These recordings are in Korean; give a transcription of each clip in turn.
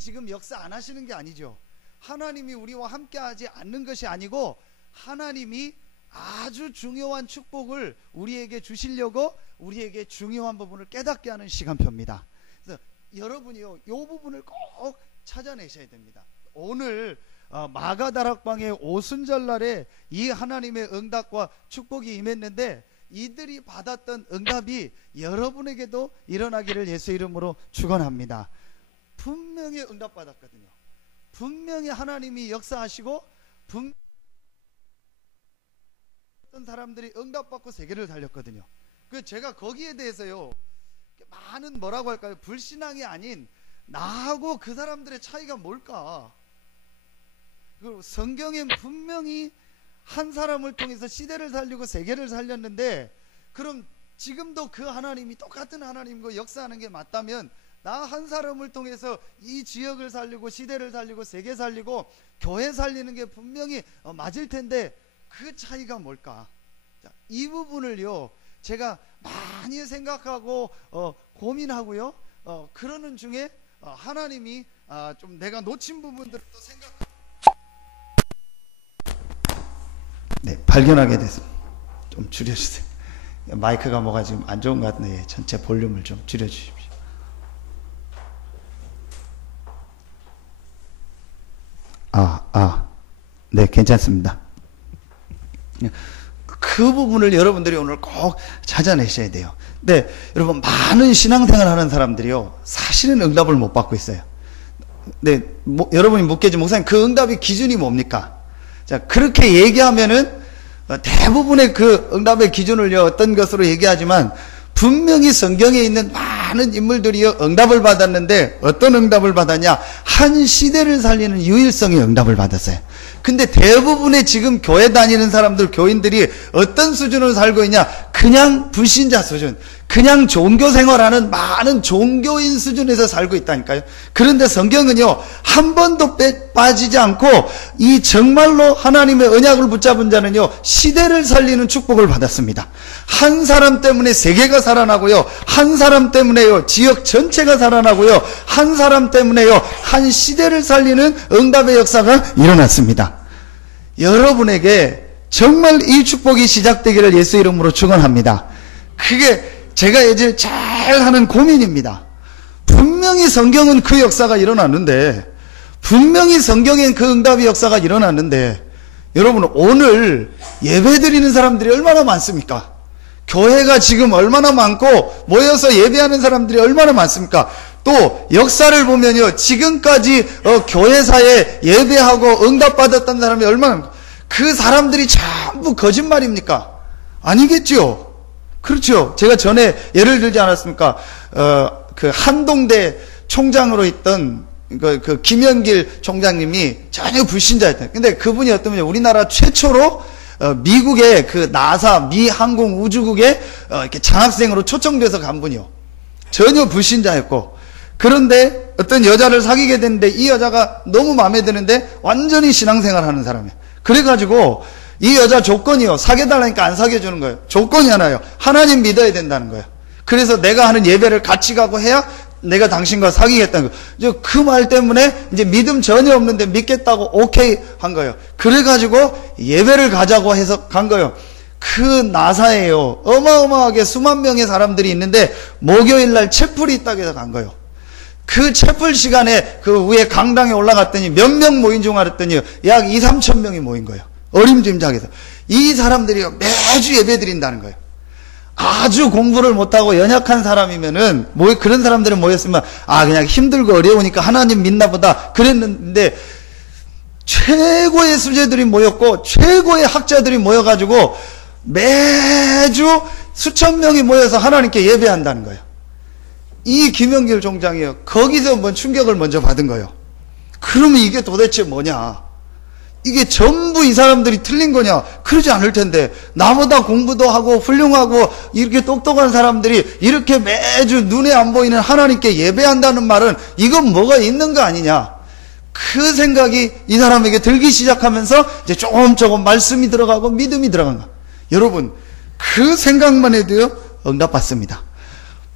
지금 역사 안 하시는 게 아니죠. 하나님이 우리와 함께 하지 않는 것이 아니고 하나님이 아주 중요한 축복을 우리에게 주시려고 우리에게 중요한 부분을 깨닫게 하는 시간표입니다. 그래서 여러분이요, 이 부분을 꼭 찾아내셔야 됩니다. 오늘 마가다락방의 오순절날에 이 하나님의 응답과 축복이 임했는데 이들이 받았던 응답이 여러분에게도 일어나기를 예수 이름으로 축원합니다. 분명히 응답받았거든요. 분명히 하나님이 역사하시고 어떤 사람들이 응답받고 세계를 살렸거든요. 그 제가 거기에 대해서요, 많은 뭐라고 할까요? 불신앙이 아닌 나하고 그 사람들의 차이가 뭘까? 성경엔 분명히 한 사람을 통해서 시대를 살리고 세계를 살렸는데, 그럼 지금도 그 하나님이 똑같은 하나님과 역사하는 게 맞다면 나 한 사람을 통해서 이 지역을 살리고 시대를 살리고 세계 살리고 교회 살리는 게 분명히 맞을 텐데 그 차이가 뭘까? 자, 이 부분을요 제가 많이 생각하고 고민하고요 그러는 중에 하나님이 좀 내가 놓친 부분들을 또 발견하게 돼서 좀 줄여주세요. 마이크가 뭐가 지금 안 좋은 것 같은데 전체 볼륨을 좀 줄여주십시오. 네, 괜찮습니다. 그 부분을 여러분들이 오늘 꼭 찾아내셔야 돼요. 근데 여러분, 많은 신앙생활 하는 사람들이요 사실은 응답을 못 받고 있어요. 근데 여러분이 묻겠지, 목사님 그 응답의 기준이 뭡니까? 자, 그렇게 얘기하면은 대부분의 그 응답의 기준을요 어떤 것으로 얘기하지만 분명히 성경에 있는 많은 인물들이요 응답을 받았는데 어떤 응답을 받았냐? 한 시대를 살리는 유일성의 응답을 받았어요. 근데 대부분의 지금 교회 다니는 사람들, 교인들이 어떤 수준으로 살고 있냐? 그냥 불신자 수준, 그냥 종교 생활하는 많은 종교인 수준에서 살고 있다니까요. 그런데 성경은요 한 번도 빠지지 않고 이 정말로 하나님의 언약을 붙잡은 자는요 시대를 살리는 축복을 받았습니다. 한 사람 때문에 세계가 살아나고요, 한 사람 때문에요 지역 전체가 살아나고요, 한 사람 때문에요 한 시대를 살리는 응답의 역사가 일어났습니다. 여러분에게 정말 이 축복이 시작되기를 예수 이름으로 축원합니다. 그게 제가 이제 잘 하는 고민입니다. 분명히 성경은 그 역사가 일어났는데, 분명히 성경엔 그 응답의 역사가 일어났는데, 여러분 오늘 예배드리는 사람들이 얼마나 많습니까? 교회가 지금 얼마나 많고 모여서 예배하는 사람들이 얼마나 많습니까? 또 역사를 보면요 지금까지 교회사에 예배하고 응답받았던 사람이 얼마나 많습니까? 그 사람들이 전부 거짓말입니까? 아니겠죠. 그렇죠. 제가 전에 예를 들지 않았습니까? 그 한동대 총장으로 있던 그 김연길 총장님이 전혀 불신자였다. 근데 그분이 어떠면 우리나라 최초로 미국의 그 나사 미 항공 우주국에 이렇게 장학생으로 초청돼서 간 분이요. 전혀 불신자였고, 그런데 어떤 여자를 사귀게 됐는데 이 여자가 너무 마음에 드는데 완전히 신앙생활 하는 사람이에요. 그래가지고 이 여자 조건이요, 사귀어달라니까 안 사귀어주는 거예요. 조건이 하나요, 하나님 믿어야 된다는 거예요. 그래서 내가 하는 예배를 같이 가고 해야 내가 당신과 사귀겠다는 거예요. 그 말 때문에 이제 믿음 전혀 없는데 믿겠다고 오케이 한 거예요. 그래가지고 예배를 가자고 해서 간 거예요. 그 나사에요 어마어마하게 수만 명의 사람들이 있는데 목요일날 채플이 있다고 해서 간 거예요. 그 채플 시간에 그 위에 강당에 올라갔더니 몇 명 모인 줄 알았더니 약 2~3천 명이 모인 거예요. 어림짐작해서. 이 사람들이 매주 예배 드린다는 거예요. 아주 공부를 못하고 연약한 사람이면은 그런 사람들이 모였으면 그냥 힘들고 어려우니까 하나님 믿나 보다 그랬는데, 최고의 수재들이 모였고 최고의 학자들이 모여가지고 매주 수천 명이 모여서 하나님께 예배한다는 거예요. 이 김영길 총장이요 거기서 충격을 먼저 받은 거예요. 그러면 이게 도대체 뭐냐? 이게 전부 이 사람들이 틀린 거냐? 그러지 않을 텐데, 나보다 공부도 하고 훌륭하고 이렇게 똑똑한 사람들이 이렇게 매주 눈에 안 보이는 하나님께 예배한다는 말은 이건 뭐가 있는 거 아니냐? 그 생각이 이 사람에게 들기 시작하면서 이제 조금 말씀이 들어가고 믿음이 들어간 거야. 여러분, 그 생각만 해도요 응답받습니다.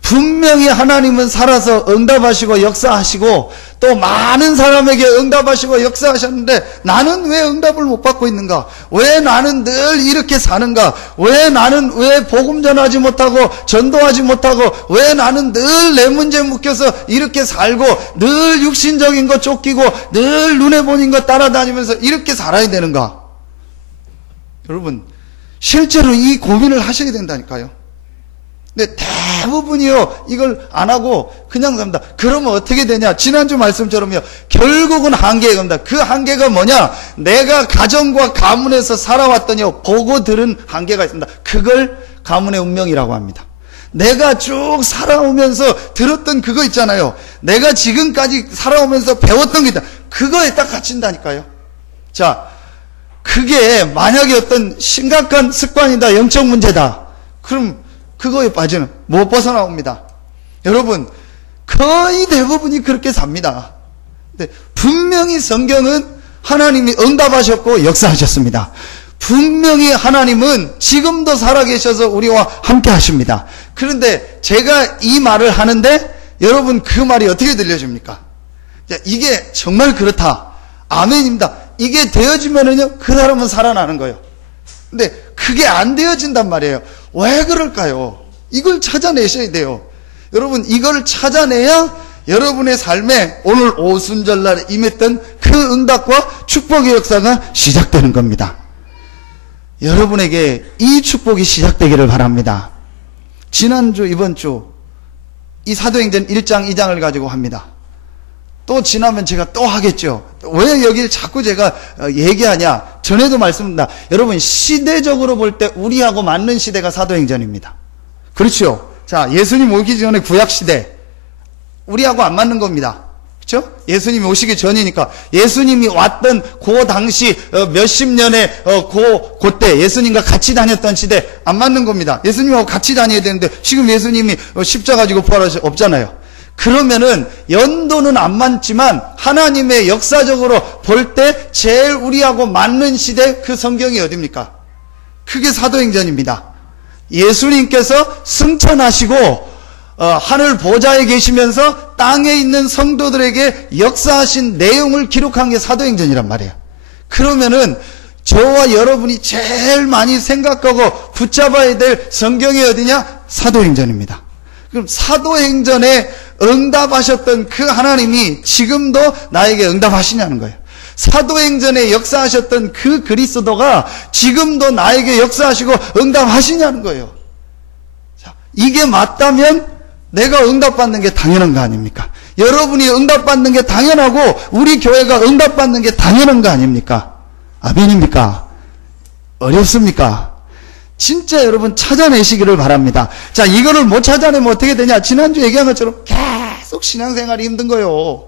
분명히 하나님은 살아서 응답하시고 역사하시고 또 많은 사람에게 응답하시고 역사하셨는데 나는 왜 응답을 못 받고 있는가? 왜 나는 늘 이렇게 사는가? 왜 복음 전하지 못하고 전도하지 못하고 왜 나는 늘 내 문제 묶여서 이렇게 살고 늘 육신적인 거 쫓기고 늘 눈에 보이는 거 따라다니면서 이렇게 살아야 되는가? 여러분 실제로 이 고민을 하셔야 된다니까요. 근데 대부분이요 이걸 안 하고 그냥 삽니다. 그러면 어떻게 되냐? 지난주 말씀처럼요 결국은 한계가 옵니다. 그 한계가 뭐냐? 내가 가정과 가문에서 살아왔더니요 보고 들은 한계가 있습니다. 그걸 가문의 운명이라고 합니다. 내가 쭉 살아오면서 들었던 그거 있잖아요. 내가 지금까지 살아오면서 배웠던 게 있다. 그거에 딱 갇힌다니까요. 자, 그게 만약에 어떤 심각한 습관이다, 영적 문제다. 그럼 그거에 빠지는 못 벗어나옵니다. 여러분 거의 대부분이 그렇게 삽니다. 근데 분명히 성경은 하나님이 응답하셨고 역사하셨습니다. 분명히 하나님은 지금도 살아계셔서 우리와 함께 하십니다. 그런데 제가 이 말을 하는데 여러분 그 말이 어떻게 들려집니까? 이게 정말 그렇다. 아멘입니다. 이게 되어지면은요 그 사람은 살아나는 거예요. 근데 그게 안 되어진단 말이에요. 왜 그럴까요? 이걸 찾아내셔야 돼요. 여러분 이걸 찾아내야 여러분의 삶에 오늘 오순절날에 임했던 그 응답과 축복의 역사가 시작되는 겁니다. 여러분에게 이 축복이 시작되기를 바랍니다. 지난주 이번주 이 사도행전 1장 2장을 가지고 합니다. 또 지나면 제가 또 하겠죠. 왜 여기를 자꾸 제가 얘기하냐? 전에도 말씀드렸다. 여러분 시대적으로 볼 때 우리하고 맞는 시대가 사도행전입니다. 그렇죠? 자, 예수님 오기 전에 구약시대 우리하고 안 맞는 겁니다. 그렇죠? 예수님이 오시기 전이니까 예수님이 왔던 그 당시 몇십 년의 그때 예수님과 같이 다녔던 시대 안 맞는 겁니다. 예수님하고 같이 다녀야 되는데 지금 예수님이 십자가 지고 부활하시 없잖아요. 그러면은 연도는 안 맞지만 하나님의 역사적으로 볼 때 제일 우리하고 맞는 시대 그 성경이 어디입니까? 그게 사도행전입니다. 예수님께서 승천하시고 하늘 보좌에 계시면서 땅에 있는 성도들에게 역사하신 내용을 기록한 게 사도행전이란 말이에요. 그러면은 저와 여러분이 제일 많이 생각하고 붙잡아야 될 성경이 어디냐? 사도행전입니다. 그럼 사도행전에 응답하셨던 그 하나님이 지금도 나에게 응답하시냐는 거예요. 사도행전에 역사하셨던 그 그리스도가 지금도 나에게 역사하시고 응답하시냐는 거예요. 자, 이게 맞다면 내가 응답받는 게 당연한 거 아닙니까? 여러분이 응답받는 게 당연하고 우리 교회가 응답받는 게 당연한 거 아닙니까? 아멘입니까? 어렵습니까? 진짜 여러분 찾아내시기를 바랍니다. 자, 이거를 못 찾아내면 어떻게 되냐? 지난주 얘기한 것처럼 계속 신앙생활이 힘든 거예요.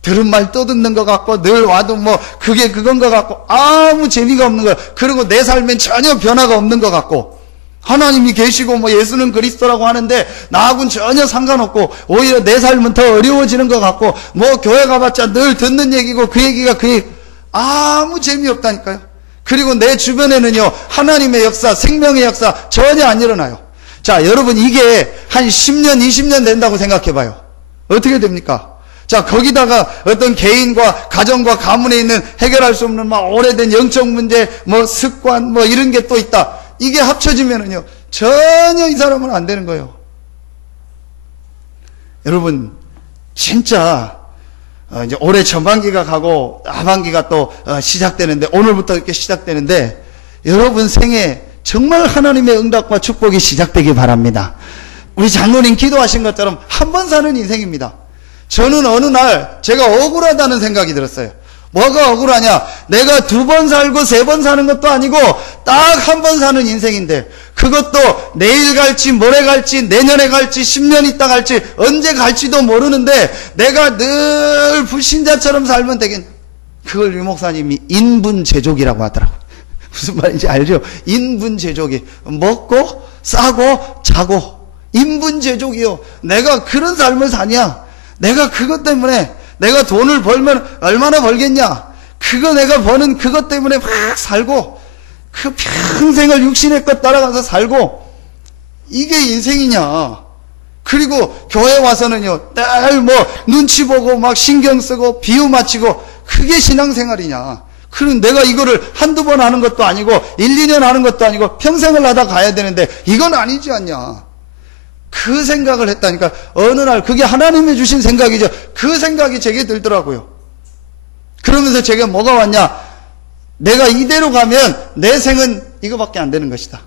들은 말 또 듣는 것 같고 늘 와도 뭐 그게 그건 것 같고 아무 재미가 없는 거예요. 그리고 내 삶엔 전혀 변화가 없는 것 같고 하나님이 계시고 뭐 예수는 그리스도라고 하는데 나하고는 전혀 상관없고 오히려 내 삶은 더 어려워지는 것 같고 뭐 교회 가봤자 늘 듣는 얘기고 그 얘기가 그 얘기 아무 재미없다니까요. 그리고 내 주변에는요 하나님의 역사, 생명의 역사 전혀 안 일어나요. 자, 여러분 이게 한 10년, 20년 된다고 생각해봐요. 어떻게 됩니까? 자, 거기다가 어떤 개인과 가정과 가문에 있는 해결할 수 없는 막 오래된 영적 문제, 뭐 습관, 뭐 이런 게 또 있다. 이게 합쳐지면은요 전혀 이 사람은 안 되는 거예요. 여러분 진짜 이제 올해 전반기가 가고 하반기가 또 시작되는데 오늘부터 이렇게 시작되는데 여러분 생에 정말 하나님의 응답과 축복이 시작되길 바랍니다. 우리 장로님 기도하신 것처럼 한 번 사는 인생입니다. 저는 어느 날 제가 억울하다는 생각이 들었어요. 뭐가 억울하냐? 내가 2번 살고 3번 사는 것도 아니고 딱 한 번 사는 인생인데 그것도 내일 갈지 모레 갈지 내년에 갈지 10년 있다 갈지 언제 갈지도 모르는데 내가 늘 불신자처럼 살면 되겠냐? 그걸 유 목사님이 인분제족이라고 하더라고요. 무슨 말인지 알죠? 인분제족이 먹고 싸고 자고 인분제족이요. 내가 그런 삶을 사냐? 내가 그것 때문에 내가 돈을 벌면 얼마나 벌겠냐? 그거 내가 버는 그것 때문에 막 살고 그 평생을 육신의 것 따라가서 살고 이게 인생이냐? 그리고 교회 와서는요, 늘 뭐 눈치 보고 막 신경 쓰고 비유 맞히고, 그게 신앙생활이냐? 그럼 내가 이거를 한두 번 하는 것도 아니고 1, 2년 하는 것도 아니고 평생을 하다 가야 되는데 이건 아니지 않냐? 그 생각을 했다니까. 어느 날 그게 하나님이 주신 생각이죠. 그 생각이 제게 들더라고요. 그러면서 제게 뭐가 왔냐? 내가 이대로 가면 내 생은 이거밖에 안 되는 것이다.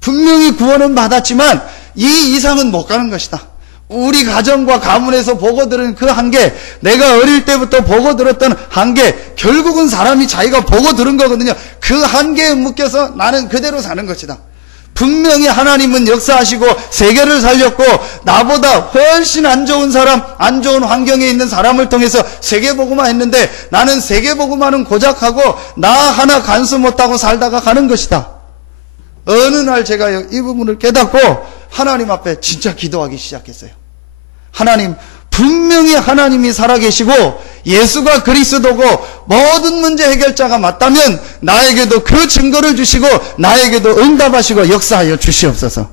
분명히 구원은 받았지만 이 이상은 못 가는 것이다. 우리 가정과 가문에서 보고 들은 그 한계, 내가 어릴 때부터 보고 들었던 한계, 결국은 사람이 자기가 보고 들은 거거든요. 그 한계에 묶여서 나는 그대로 사는 것이다. 분명히 하나님은 역사하시고 세계를 살렸고 나보다 훨씬 안 좋은 사람, 안 좋은 환경에 있는 사람을 통해서 세계복음화 했는데 나는 세계복음화는 고작하고 나 하나 간수 못하고 살다가 가는 것이다. 어느 날 제가 이 부분을 깨닫고 하나님 앞에 진짜 기도하기 시작했어요. 하나님, 분명히 하나님이 살아계시고 예수가 그리스도고 모든 문제 해결자가 맞다면 나에게도 그 증거를 주시고 나에게도 응답하시고 역사하여 주시옵소서.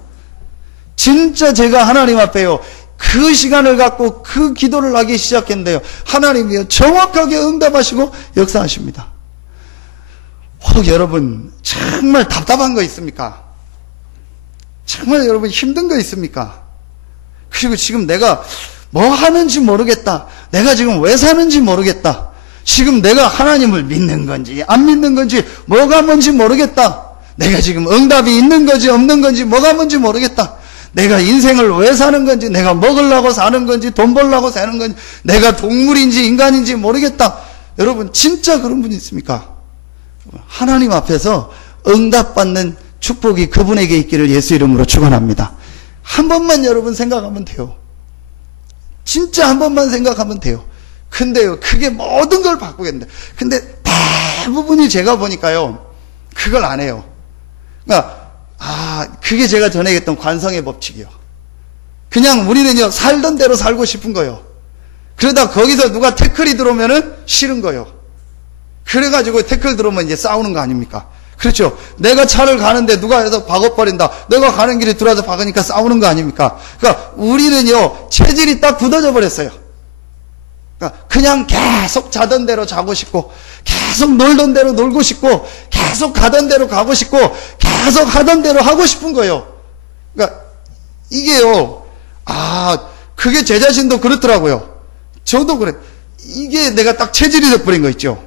진짜 제가 하나님 앞에요, 그 시간을 갖고 그 기도를 하기 시작했는데요, 하나님이요 정확하게 응답하시고 역사하십니다. 혹 여러분 정말 답답한 거 있습니까? 정말 여러분 힘든 거 있습니까? 그리고 지금 내가 뭐 하는지 모르겠다. 내가 지금 왜 사는지 모르겠다. 지금 내가 하나님을 믿는 건지 안 믿는 건지 뭐가 뭔지 모르겠다. 내가 지금 응답이 있는 건지 없는 건지 뭐가 뭔지 모르겠다. 내가 인생을 왜 사는 건지, 내가 먹으려고 사는 건지 돈 벌려고 사는 건지, 내가 동물인지 인간인지 모르겠다. 여러분 진짜 그런 분 있습니까? 하나님 앞에서 응답받는 축복이 그분에게 있기를 예수 이름으로 축원합니다. 한 번만 여러분 생각하면 돼요. 진짜 한 번만 생각하면 돼요. 근데요, 그게 모든 걸 바꾸겠는데, 근데 대부분이 제가 보니까요, 그걸 안 해요. 그러니까 그게 제가 전에 얘기했던 관성의 법칙이요. 그냥 우리는요, 살던 대로 살고 싶은 거예요. 그러다 거기서 누가 태클이 들어오면은 싫은 거예요. 그래가지고 태클 들어오면 이제 싸우는 거 아닙니까? 그렇죠. 내가 차를 가는데 누가 해서 박아버린다. 내가 가는 길에 들어와서 박으니까 싸우는 거 아닙니까? 그러니까 우리는요, 체질이 딱 굳어져 버렸어요. 그러니까 그냥 계속 자던 대로 자고 싶고, 계속 놀던 대로 놀고 싶고, 계속 가던 대로 가고 싶고, 계속 하던 대로 하고 싶은 거예요. 그러니까 이게요, 그게 제 자신도 그렇더라고요. 저도 그래. 이게 내가 딱 체질이 돼버린 거 있죠.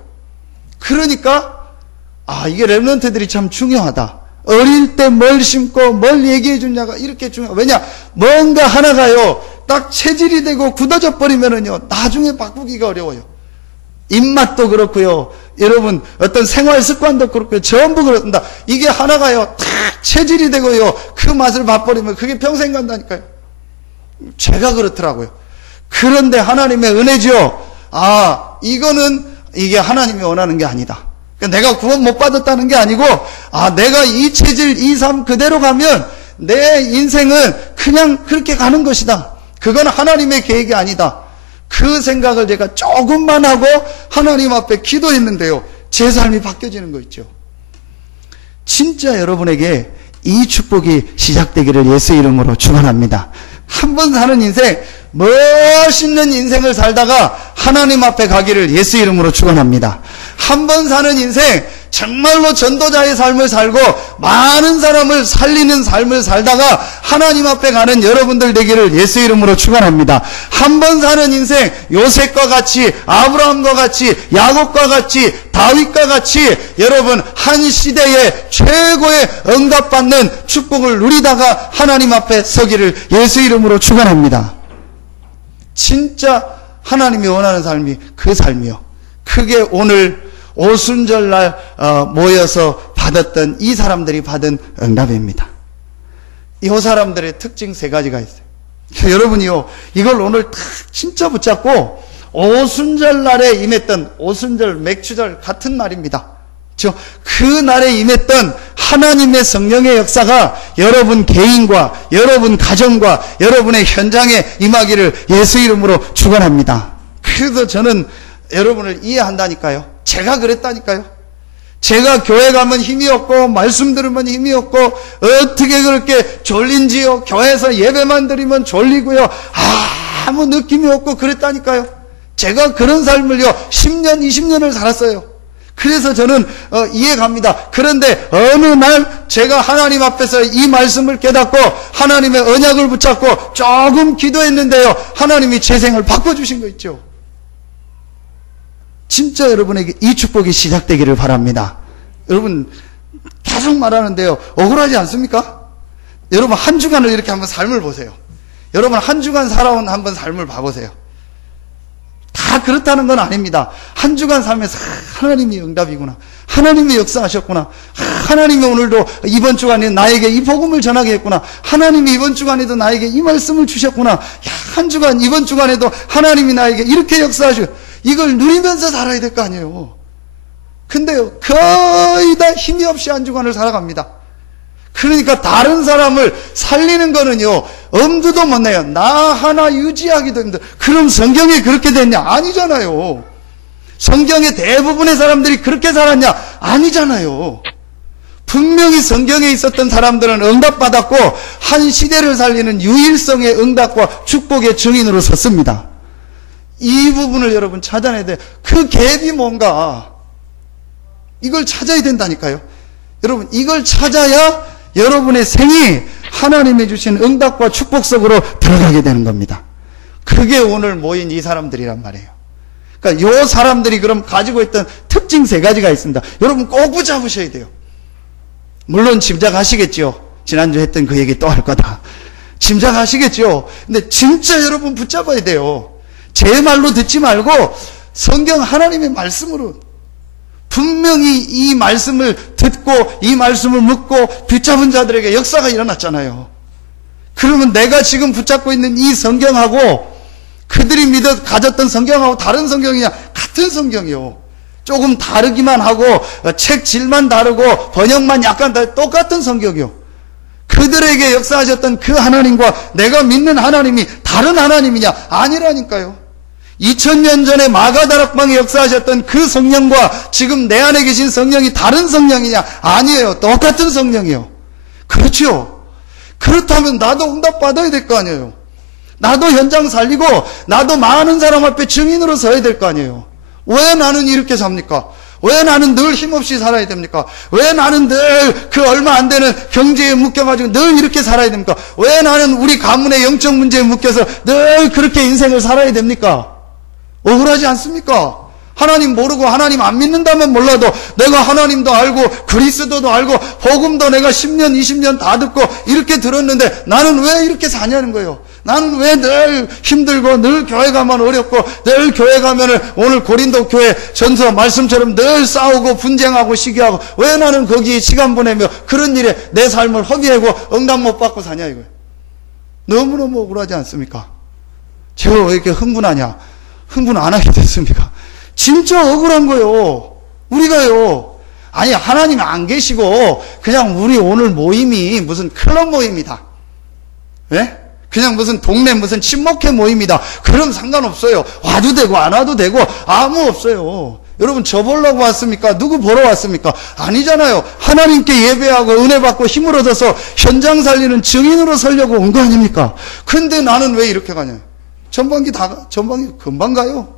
그러니까 이게 렘넌트들이 참 중요하다. 어릴 때 뭘 심고 뭘 얘기해 주냐가 이렇게 중요해. 왜냐? 뭔가 하나가요, 딱 체질이 되고 굳어져 버리면은요, 나중에 바꾸기가 어려워요. 입맛도 그렇고요, 여러분 어떤 생활 습관도 그렇고요, 전부 그렇습니다. 이게 하나가요, 딱 체질이 되고요, 그 맛을 맛버리면 그게 평생 간다니까요. 제가 그렇더라고요. 그런데 하나님의 은혜죠. 이게 하나님이 원하는 게 아니다. 내가 구원 못 받았다는 게 아니고, 내가 이 체질, 이 삶 그대로 가면 내 인생은 그냥 그렇게 가는 것이다. 그건 하나님의 계획이 아니다. 그 생각을 제가 조금만 하고 하나님 앞에 기도했는데요, 제 삶이 바뀌어지는 거 있죠. 진짜 여러분에게 이 축복이 시작되기를 예수 이름으로 축원합니다. 한 번 사는 인생, 멋있는 인생을 살다가 하나님 앞에 가기를 예수 이름으로 축원합니다. 한 번 사는 인생, 정말로 전도자의 삶을 살고 많은 사람을 살리는 삶을 살다가 하나님 앞에 가는 여러분들 되기를 예수 이름으로 축원합니다. 한 번 사는 인생, 요셉과 같이, 아브라함과 같이, 야곱과 같이, 다윗과 같이 여러분 한 시대의 최고의 응답받는 축복을 누리다가 하나님 앞에 서기를 예수 이름으로 축원합니다. 진짜 하나님이 원하는 삶이 그 삶이요. 그게 오늘 오순절날 모여서 받았던 이 사람들이 받은 응답입니다. 이 사람들의 특징 세 가지가 있어요. 여러분이요, 이걸 오늘 딱 진짜 붙잡고 오순절날에 임했던, 오순절, 맥추절 같은 날입니다. 그 날에 임했던 하나님의 성령의 역사가 여러분 개인과 여러분 가정과 여러분의 현장에 임하기를 예수 이름으로 축원합니다. 그래서 저는 여러분을 이해한다니까요. 제가 그랬다니까요. 제가 교회 가면 힘이 없고 말씀 들으면 힘이 없고 어떻게 그렇게 졸린지요. 교회에서 예배만 드리면 졸리고요. 아무 느낌이 없고 그랬다니까요. 제가 그런 삶을요 10년 20년을 살았어요. 그래서 저는 이해갑니다. 그런데 어느 날 제가 하나님 앞에서 이 말씀을 깨닫고 하나님의 언약을 붙잡고 조금 기도했는데요, 하나님이 제 생을 바꿔주신 거 있죠. 진짜 여러분에게 이 축복이 시작되기를 바랍니다. 여러분 계속 말하는데요, 억울하지 않습니까? 여러분 한 주간을 이렇게 한번 삶을 보세요. 여러분 한 주간 살아온 한번 삶을 봐보세요. 다 그렇다는 건 아닙니다. 한 주간 살면서 하나님이 응답이구나, 하나님이 역사하셨구나, 하나님이 오늘도 이번 주간에 나에게 이 복음을 전하게 했구나, 하나님이 이번 주간에도 나에게 이 말씀을 주셨구나, 야, 한 주간 이번 주간에도 하나님이 나에게 이렇게 역사하시고, 이걸 누리면서 살아야 될 거 아니에요. 근데요 거의 다 힘이 없이 한 주간을 살아갑니다. 그러니까 다른 사람을 살리는 거는요 엄두도 못 내요. 나 하나 유지하기도 힘들어. 그럼 성경에 그렇게 됐냐? 아니잖아요. 성경의 대부분의 사람들이 그렇게 살았냐? 아니잖아요. 분명히 성경에 있었던 사람들은 응답받았고 한 시대를 살리는 유일성의 응답과 축복의 증인으로 섰습니다. 이 부분을 여러분 찾아내야 돼요. 그 갭이 뭔가 이걸 찾아야 된다니까요. 여러분 이걸 찾아야 여러분의 생이 하나님이 주신 응답과 축복 속으로 들어가게 되는 겁니다. 그게 오늘 모인 이 사람들이란 말이에요. 그러니까 이 사람들이 그럼 가지고 있던 특징 3가지가 있습니다. 여러분 꼭 붙잡으셔야 돼요. 물론 짐작하시겠죠. 지난주 했던 그 얘기 또 할 거다. 짐작하시겠죠. 근데 진짜 여러분 붙잡아야 돼요. 제 말로 듣지 말고 성경 하나님의 말씀으로 분명히 이 말씀을 듣고 이 말씀을 묻고 붙잡은 자들에게 역사가 일어났잖아요. 그러면 내가 지금 붙잡고 있는 이 성경하고 그들이 믿어 가졌던 성경하고 다른 성경이냐? 같은 성경이요. 조금 다르기만 하고 책 질만 다르고 번역만 약간 똑같은 성경이요. 그들에게 역사하셨던 그 하나님과 내가 믿는 하나님이 다른 하나님이냐? 아니라니까요. 2000년 전에 마가다락방에 역사하셨던 그 성령과 지금 내 안에 계신 성령이 다른 성령이냐? 아니에요. 똑같은 성령이요. 그렇죠. 그렇다면 나도 응답받아야 될 거 아니에요. 나도 현장 살리고 나도 많은 사람 앞에 증인으로 서야 될 거 아니에요. 왜 나는 이렇게 삽니까? 왜 나는 늘 힘없이 살아야 됩니까? 왜 나는 늘 그 얼마 안 되는 경제에 묶여가지고 늘 이렇게 살아야 됩니까? 왜 나는 우리 가문의 영적 문제에 묶여서 늘 그렇게 인생을 살아야 됩니까? 억울하지 않습니까? 하나님 모르고 하나님 안 믿는다면 몰라도 내가 하나님도 알고 그리스도도 알고 복음도 내가 10년 20년 다 듣고 이렇게 들었는데 나는 왜 이렇게 사냐는 거예요. 나는 왜 늘 힘들고 늘 교회 가면 어렵고 늘 교회 가면은 오늘 고린도 교회 전서 말씀처럼 늘 싸우고 분쟁하고 시기하고 왜 나는 거기 시간 보내며 그런 일에 내 삶을 허비하고 응답 못 받고 사냐 이거예요. 너무너무 억울하지 않습니까? 제가 왜 이렇게 흥분하냐? 흥분 안 하게 됐습니까? 진짜 억울한 거예요. 우리가요. 아니 하나님이 안 계시고 그냥 우리 오늘 모임이 무슨 클럽 모임이다. 왜? 그냥 무슨 동네 무슨 친목회 모임이다. 그럼 상관없어요. 와도 되고 안 와도 되고 아무 없어요. 여러분 저 보려고 왔습니까? 누구 보러 왔습니까? 아니잖아요. 하나님께 예배하고 은혜 받고 힘을 얻어서 현장 살리는 증인으로 서려고 온 거 아닙니까? 근데 나는 왜 이렇게 가냐? 전반기 금방 가요.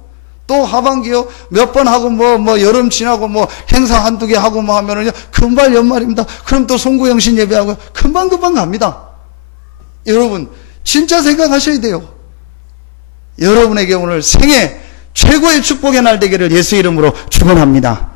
또 하반기요. 몇 번 하고 뭐 여름 지나고 뭐 행사 한두 개 하고 뭐 하면은요. 금발 연말입니다. 그럼 또 송구영신 예배하고 금방 갑니다. 여러분 진짜 생각하셔야 돼요. 여러분에게 오늘 생애 최고의 축복의 날 되기를 예수 이름으로 축원합니다.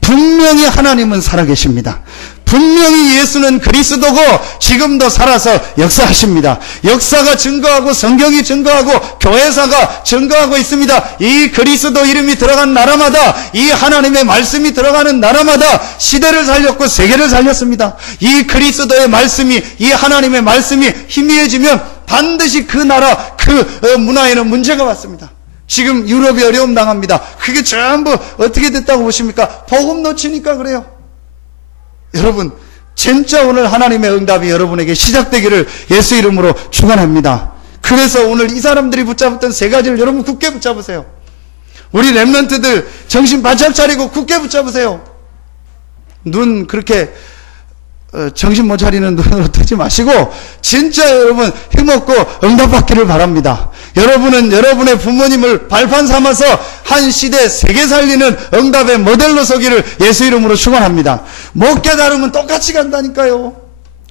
분명히 하나님은 살아계십니다. 분명히 예수는 그리스도고 지금도 살아서 역사하십니다. 역사가 증거하고 성경이 증거하고 교회사가 증거하고 있습니다. 이 그리스도 이름이 들어간 나라마다 이 하나님의 말씀이 들어가는 나라마다 시대를 살렸고 세계를 살렸습니다. 이 그리스도의 말씀이 이 하나님의 말씀이 희미해지면 반드시 그 나라 그 문화에는 문제가 왔습니다. 지금 유럽이 어려움 당합니다. 그게 전부 어떻게 됐다고 보십니까? 복음 놓치니까 그래요. 여러분 진짜 오늘 하나님의 응답이 여러분에게 시작되기를 예수 이름으로 축원합니다. 그래서 오늘 이 사람들이 붙잡았던 3가지를 여러분 굳게 붙잡으세요. 우리 렘넌트들 정신 바짝 차리고 굳게 붙잡으세요. 눈 그렇게 정신 못 차리는 눈으로 뜨지 마시고 진짜 여러분 힘없고 응답받기를 바랍니다. 여러분은 여러분의 부모님을 발판 삼아서 한 시대 세계 살리는 응답의 모델로 서기를 예수 이름으로 축원합니다. 못 깨달으면 똑같이 간다니까요.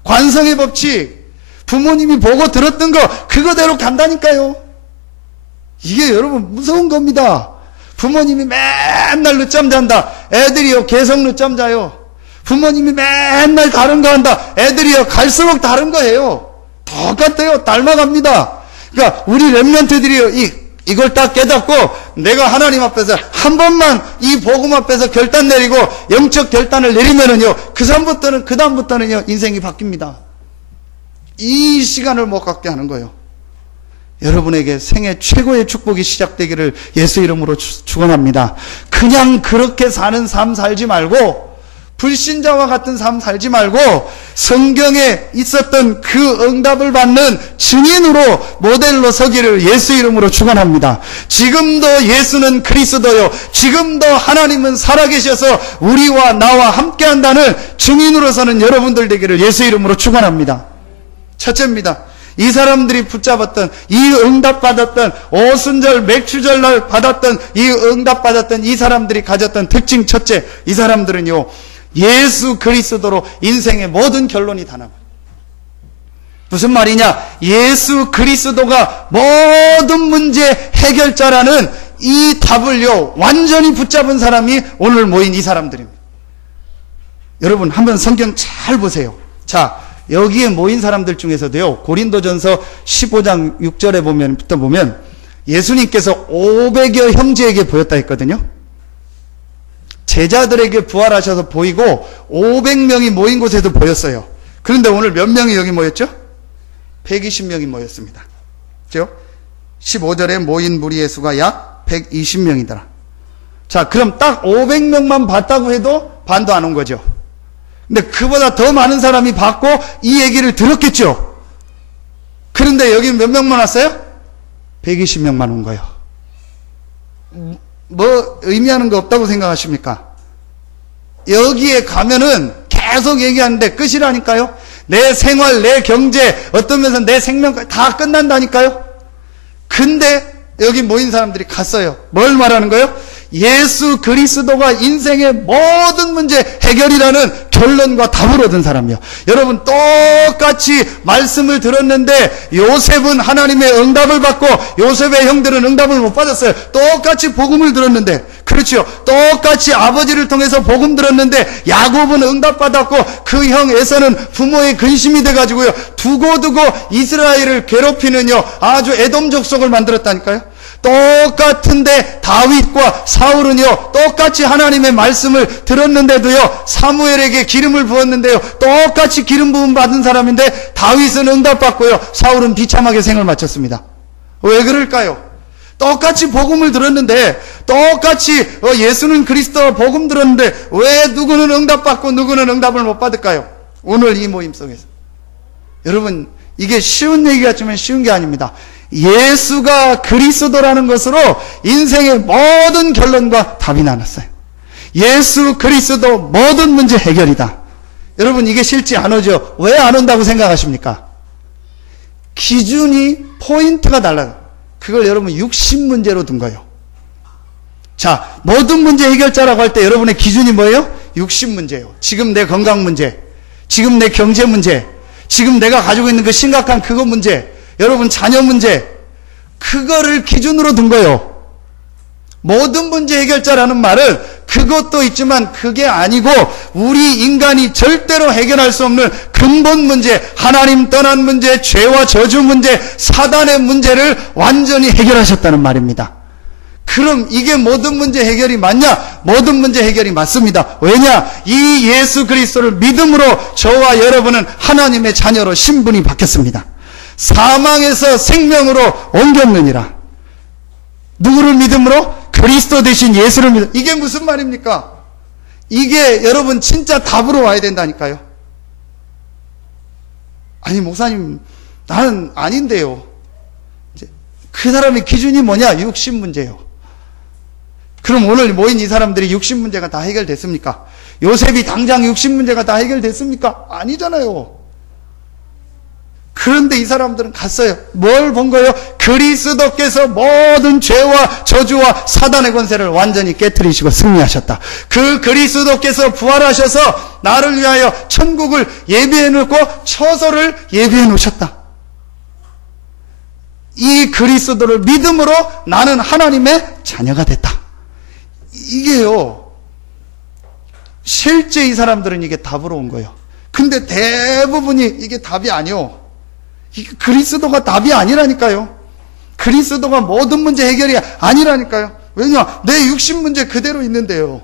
관성의 법칙, 부모님이 보고 들었던 거 그거대로 간다니까요. 이게 여러분 무서운 겁니다. 부모님이 맨날 늦잠 잔다. 애들이요 계속 늦잠 자요. 부모님이 맨날 다른 거 한다. 애들이요 갈수록 다른 거 해요. 똑같아요. 닮아갑니다. 그러니까 우리 렘넌트들이요 이걸 딱 깨닫고 내가 하나님 앞에서 한 번만 이 복음 앞에서 결단 내리고 영적 결단을 내리면은요 그 다음부터는요 인생이 바뀝니다. 이 시간을 못 갖게 하는 거예요. 여러분에게 생애 최고의 축복이 시작되기를 예수 이름으로 축원합니다. 그냥 그렇게 사는 삶 살지 말고 불신자와 같은 삶 살지 말고 성경에 있었던 그 응답을 받는 증인으로 모델로 서기를 예수 이름으로 축원합니다. 지금도 예수는 그리스도요. 지금도 하나님은 살아계셔서 우리와 나와 함께한다는 증인으로서는 여러분들 되기를 예수 이름으로 축원합니다. 첫째입니다. 이 사람들이 붙잡았던 이 응답받았던 오순절 맥추절 날 받았던 이 응답받았던 이 사람들이 가졌던 특징 첫째, 이 사람들은요 예수 그리스도로 인생의 모든 결론이 다 나와요. 무슨 말이냐? 예수 그리스도가 모든 문제 해결자라는 이 답을요 완전히 붙잡은 사람이 오늘 모인 이 사람들입니다. 여러분 한번 성경 잘 보세요. 자, 여기에 모인 사람들 중에서도요 고린도전서 15장 6절에 보면 예수님께서 500여 형제에게 보였다 했거든요. 제자들에게 부활하셔서 보이고 500명이 모인 곳에도 보였어요. 그런데 오늘 몇 명이 여기 모였죠? 120명이 모였습니다. 그렇죠? 15절에 모인 무리의 수가 약 120명이더라. 자, 그럼 딱 500명만 봤다고 해도 반도 안 온 거죠. 근데 그보다 더 많은 사람이 봤고 이 얘기를 들었겠죠. 그런데 여기 몇 명만 왔어요? 120명만 온 거예요. 뭐 의미하는 거 없다고 생각하십니까? 여기에 가면은 계속 얘기하는데 끝이라니까요. 내 생활, 내 경제, 어떤 면에서 내 생명까지 다 끝난다니까요. 근데 여기 모인 사람들이 갔어요. 뭘 말하는 거예요? 예수 그리스도가 인생의 모든 문제 해결이라는 결론과 답을 얻은 사람이요. 여러분 똑같이 말씀을 들었는데 요셉은 하나님의 응답을 받고 요셉의 형들은 응답을 못 받았어요. 똑같이 복음을 들었는데, 그렇죠. 똑같이 아버지를 통해서 복음 들었는데 야곱은 응답받았고 그 형 에서는 부모의 근심이 돼가지고요 두고두고 이스라엘을 괴롭히는요 아주 에돔 족속을 만들었다니까요. 똑같은데 다윗과 사울은요 똑같이 하나님의 말씀을 들었는데도요 사무엘에게 기름을 부었는데요 똑같이 기름 부음 받은 사람인데 다윗은 응답받고요 사울은 비참하게 생을 마쳤습니다. 왜 그럴까요? 똑같이 복음을 들었는데 똑같이 예수는 그리스도 복음 들었는데 왜 누구는 응답받고 누구는 응답을 못 받을까요? 오늘 이 모임 속에서 여러분 이게 쉬운 얘기 같지만 쉬운 게 아닙니다. 예수가 그리스도라는 것으로 인생의 모든 결론과 답이 나눴어요. 예수 그리스도 모든 문제 해결이다. 여러분 이게 싫지 안 오죠? 왜 안 온다고 생각하십니까? 기준이 포인트가 달라요. 그걸 여러분 육신 문제로 둔 거예요. 자, 모든 문제 해결자라고 할 때 여러분의 기준이 뭐예요? 육신 문제예요. 지금 내 건강 문제, 지금 내 경제 문제, 지금 내가 가지고 있는 그 심각한 그거 문제, 여러분 자녀 문제, 그거를 기준으로 둔 거예요. 모든 문제 해결자라는 말은 그것도 있지만 그게 아니고 우리 인간이 절대로 해결할 수 없는 근본 문제, 하나님 떠난 문제, 죄와 저주 문제, 사단의 문제를 완전히 해결하셨다는 말입니다. 그럼 이게 모든 문제 해결이 맞냐? 모든 문제 해결이 맞습니다. 왜냐? 이 예수 그리스도를 믿음으로 저와 여러분은 하나님의 자녀로 신분이 바뀌었습니다. 사망에서 생명으로 옮겼느니라. 누구를 믿음으로? 그리스도 대신 예수를 믿음. 이게 무슨 말입니까? 이게 여러분 진짜 답으로 와야 된다니까요. 아니 목사님 나는 아닌데요. 그 사람의 기준이 뭐냐? 육신 문제예요. 그럼 오늘 모인 이 사람들이 육신 문제가 다 해결됐습니까? 요셉이 당장 육신 문제가 다 해결됐습니까? 아니잖아요. 그런데 이 사람들은 갔어요. 뭘 본 거예요? 그리스도께서 모든 죄와 저주와 사단의 권세를 완전히 깨트리시고 승리하셨다. 그 그리스도께서 부활하셔서 나를 위하여 천국을 예비해 놓고 처소를 예비해 놓으셨다. 이 그리스도를 믿음으로 나는 하나님의 자녀가 됐다. 이게요, 실제 이 사람들은 이게 답으로 온 거예요. 근데 대부분이 이게 답이 아니요. 그리스도가 답이 아니라니까요. 그리스도가 모든 문제 해결이 아니라니까요. 왜냐? 내 육신 문제 그대로 있는데요.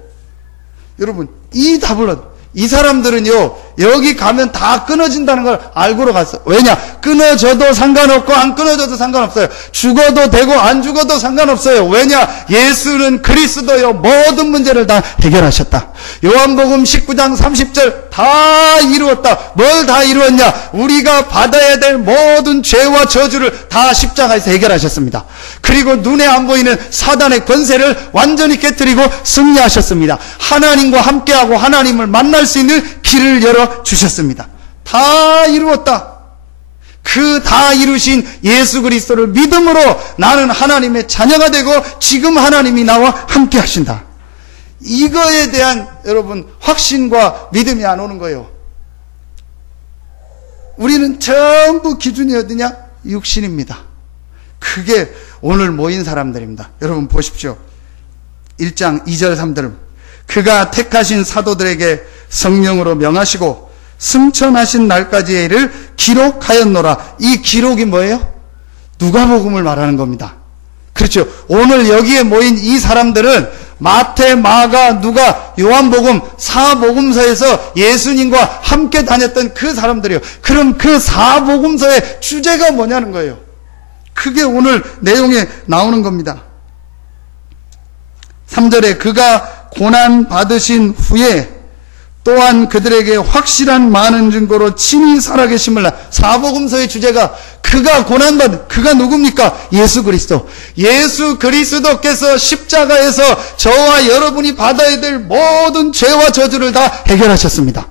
여러분, 이 답을, 이 사람들은요, 여기 가면 다 끊어진다는 걸 알고로 갔어. 왜냐? 끊어져도 상관없고 안 끊어져도 상관없어요. 죽어도 되고 안 죽어도 상관없어요. 왜냐? 예수는 그리스도요, 모든 문제를 다 해결하셨다. 요한복음 19장 30절 다 이루었다. 뭘 다 이루었냐? 우리가 받아야 될 모든 죄와 저주를 다 십자가에서 해결하셨습니다. 그리고 눈에 안 보이는 사단의 권세를 완전히 깨뜨리고 승리하셨습니다. 하나님과 함께하고 하나님을 만날 수 있는 길을 열어주셨습니다. 다 이루었다. 그 다 이루신 예수 그리스도를 믿음으로 나는 하나님의 자녀가 되고 지금 하나님이 나와 함께 하신다. 이거에 대한 여러분 확신과 믿음이 안 오는 거예요. 우리는 전부 기준이 어디냐? 육신입니다. 그게 오늘 모인 사람들입니다. 여러분 보십시오. 1장 2절 3절 그가 택하신 사도들에게 성령으로 명하시고 승천하신 날까지의 일을 기록하였노라. 이 기록이 뭐예요? 누가복음을 말하는 겁니다. 그렇죠. 오늘 여기에 모인 이 사람들은 마태, 마가, 누가, 요한복음, 사복음서에서 예수님과 함께 다녔던 그 사람들이에요. 그럼 그 사복음서의 주제가 뭐냐는 거예요. 그게 오늘 내용에 나오는 겁니다. 3절에 그가 고난 받으신 후에 또한 그들에게 확실한 많은 증거로 친히 살아계심을 사복음서의 주제가 그가 고난받은 그가 누굽니까? 예수 그리스도. 예수 그리스도께서 십자가에서 저와 여러분이 받아야 될 모든 죄와 저주를 다 해결하셨습니다.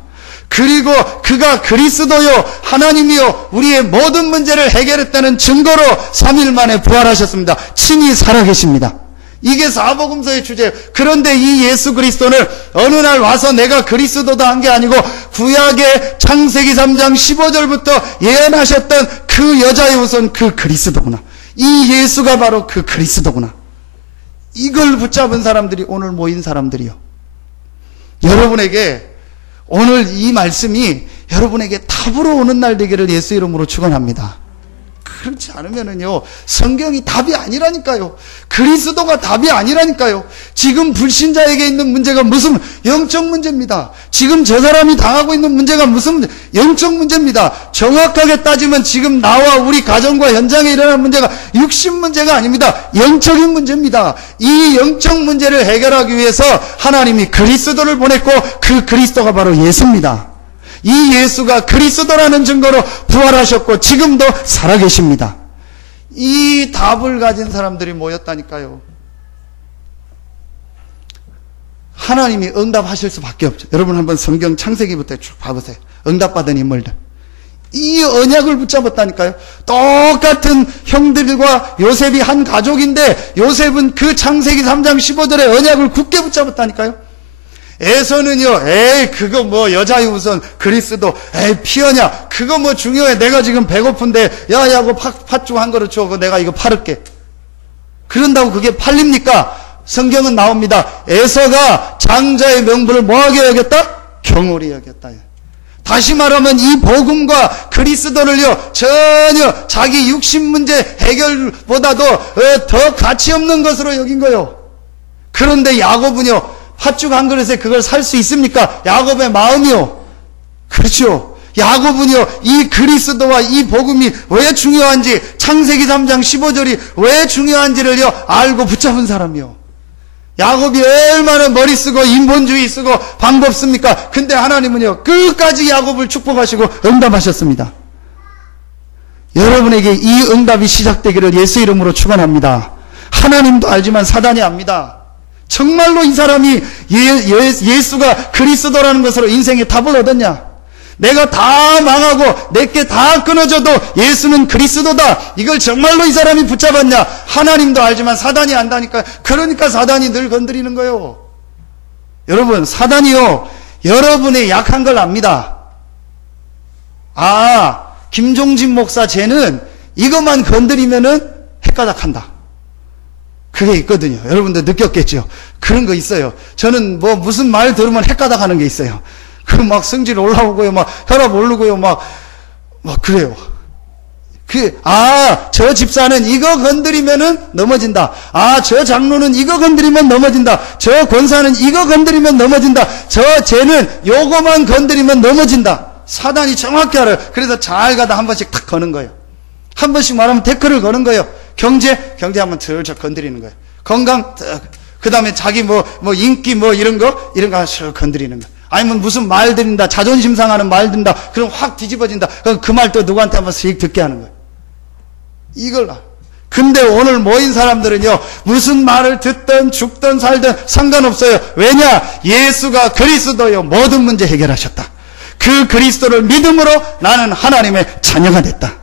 그리고 그가 그리스도요 하나님이요 우리의 모든 문제를 해결했다는 증거로 3일 만에 부활하셨습니다. 친히 살아계십니다. 이게 사복음서의 주제예요. 그런데 이 예수 그리스도는 어느 날 와서 내가 그리스도다 한 게 아니고 구약의 창세기 3장 15절부터 예언하셨던 그 여자의 후손 그 그리스도구나. 이 예수가 바로 그 그리스도구나. 이걸 붙잡은 사람들이 오늘 모인 사람들이요. 여러분에게 오늘 이 말씀이 여러분에게 답으로 오는 날 되기를 예수 이름으로 축원합니다. 그렇지 않으면은요, 성경이 답이 아니라니까요. 그리스도가 답이 아니라니까요. 지금 불신자에게 있는 문제가 무슨 영적 문제입니다. 지금 저 사람이 당하고 있는 문제가 무슨 문제? 영적 문제입니다. 정확하게 따지면 지금 나와 우리 가정과 현장에 일어난 문제가 육신 문제가 아닙니다. 영적인 문제입니다. 이 영적 문제를 해결하기 위해서 하나님이 그리스도를 보냈고 그 그리스도가 바로 예수입니다. 이 예수가 그리스도라는 증거로 부활하셨고 지금도 살아계십니다. 이 답을 가진 사람들이 모였다니까요. 하나님이 응답하실 수밖에 없죠. 여러분 한번 성경 창세기부터 쭉 봐보세요. 응답받은 인물들. 이 언약을 붙잡았다니까요. 똑같은 형들과 요셉이 한 가족인데 요셉은 그 창세기 3장 15절의 언약을 굳게 붙잡았다니까요. 에서는요, 에이, 그거 뭐, 여자의 우선, 그리스도, 에이, 피어냐, 그거 뭐 중요해. 내가 지금 배고픈데, 야, 그거 팥죽 한 그릇 줘. 내가 이거 팔을게. 그런다고 그게 팔립니까? 성경은 나옵니다. 에서가 장자의 명분을 뭐하게 여겼다? 경홀히 여겼다. 다시 말하면 이 복음과 그리스도를요, 전혀 자기 육신 문제 해결보다도 더 가치 없는 것으로 여긴 거요. 그런데 야곱은요, 팥죽 한 그릇에 그걸 살 수 있습니까? 야곱의 마음이요. 그렇죠. 야곱은요, 이 그리스도와 이 복음이 왜 중요한지, 창세기 3장 15절이 왜 중요한지를요, 알고 붙잡은 사람이요. 야곱이 얼마나 머리 쓰고 인본주의 쓰고 방법 씁니까? 근데 하나님은요, 끝까지 야곱을 축복하시고 응답하셨습니다. 여러분에게 이 응답이 시작되기를 예수 이름으로 축원합니다. 하나님도 알지만 사단이 압니다. 정말로 이 사람이 예수가 그리스도라는 것으로 인생의 답을 얻었냐? 내가 다 망하고 내게 다 끊어져도 예수는 그리스도다. 이걸 정말로 이 사람이 붙잡았냐? 하나님도 알지만 사단이 안다니까. 그러니까 사단이 늘 건드리는 거예요. 여러분, 사단이요, 여러분의 약한 걸 압니다. 아, 김종진 목사 쟤는 이것만 건드리면은 헷가닥한다. 그게 있거든요. 여러분들 느꼈겠죠? 그런 거 있어요. 저는 뭐 무슨 말 들으면 헷가닥하는 게 있어요. 그 막 성질 올라오고요, 막 혈압 오르고요, 막 그래요. 저 집사는 이거 건드리면은 넘어진다. 저 장로는 이거 건드리면 넘어진다. 저 권사는 이거 건드리면 넘어진다. 쟤는 요거만 건드리면 넘어진다. 사단이 정확히 알아요. 그래서 잘 가다 한 번씩 탁 거는 거예요. 한 번씩 말하면 태클을 거는 거예요. 경제 한번 슬쩍 건드리는 거예요. 건강, 그 다음에 자기 인기 이런 거 슬 건드리는 거예요. 아니면 무슨 말 드린다, 자존심 상하는 말 드린다, 그럼 확 뒤집어진다. 그럼 그 말 또 누구한테 한번 씩 듣게 하는 거예요. 근데 오늘 모인 사람들은요, 무슨 말을 듣든 죽든 살든 상관없어요. 왜냐? 예수가 그리스도요, 모든 문제 해결하셨다. 그 그리스도를 믿음으로 나는 하나님의 자녀가 됐다.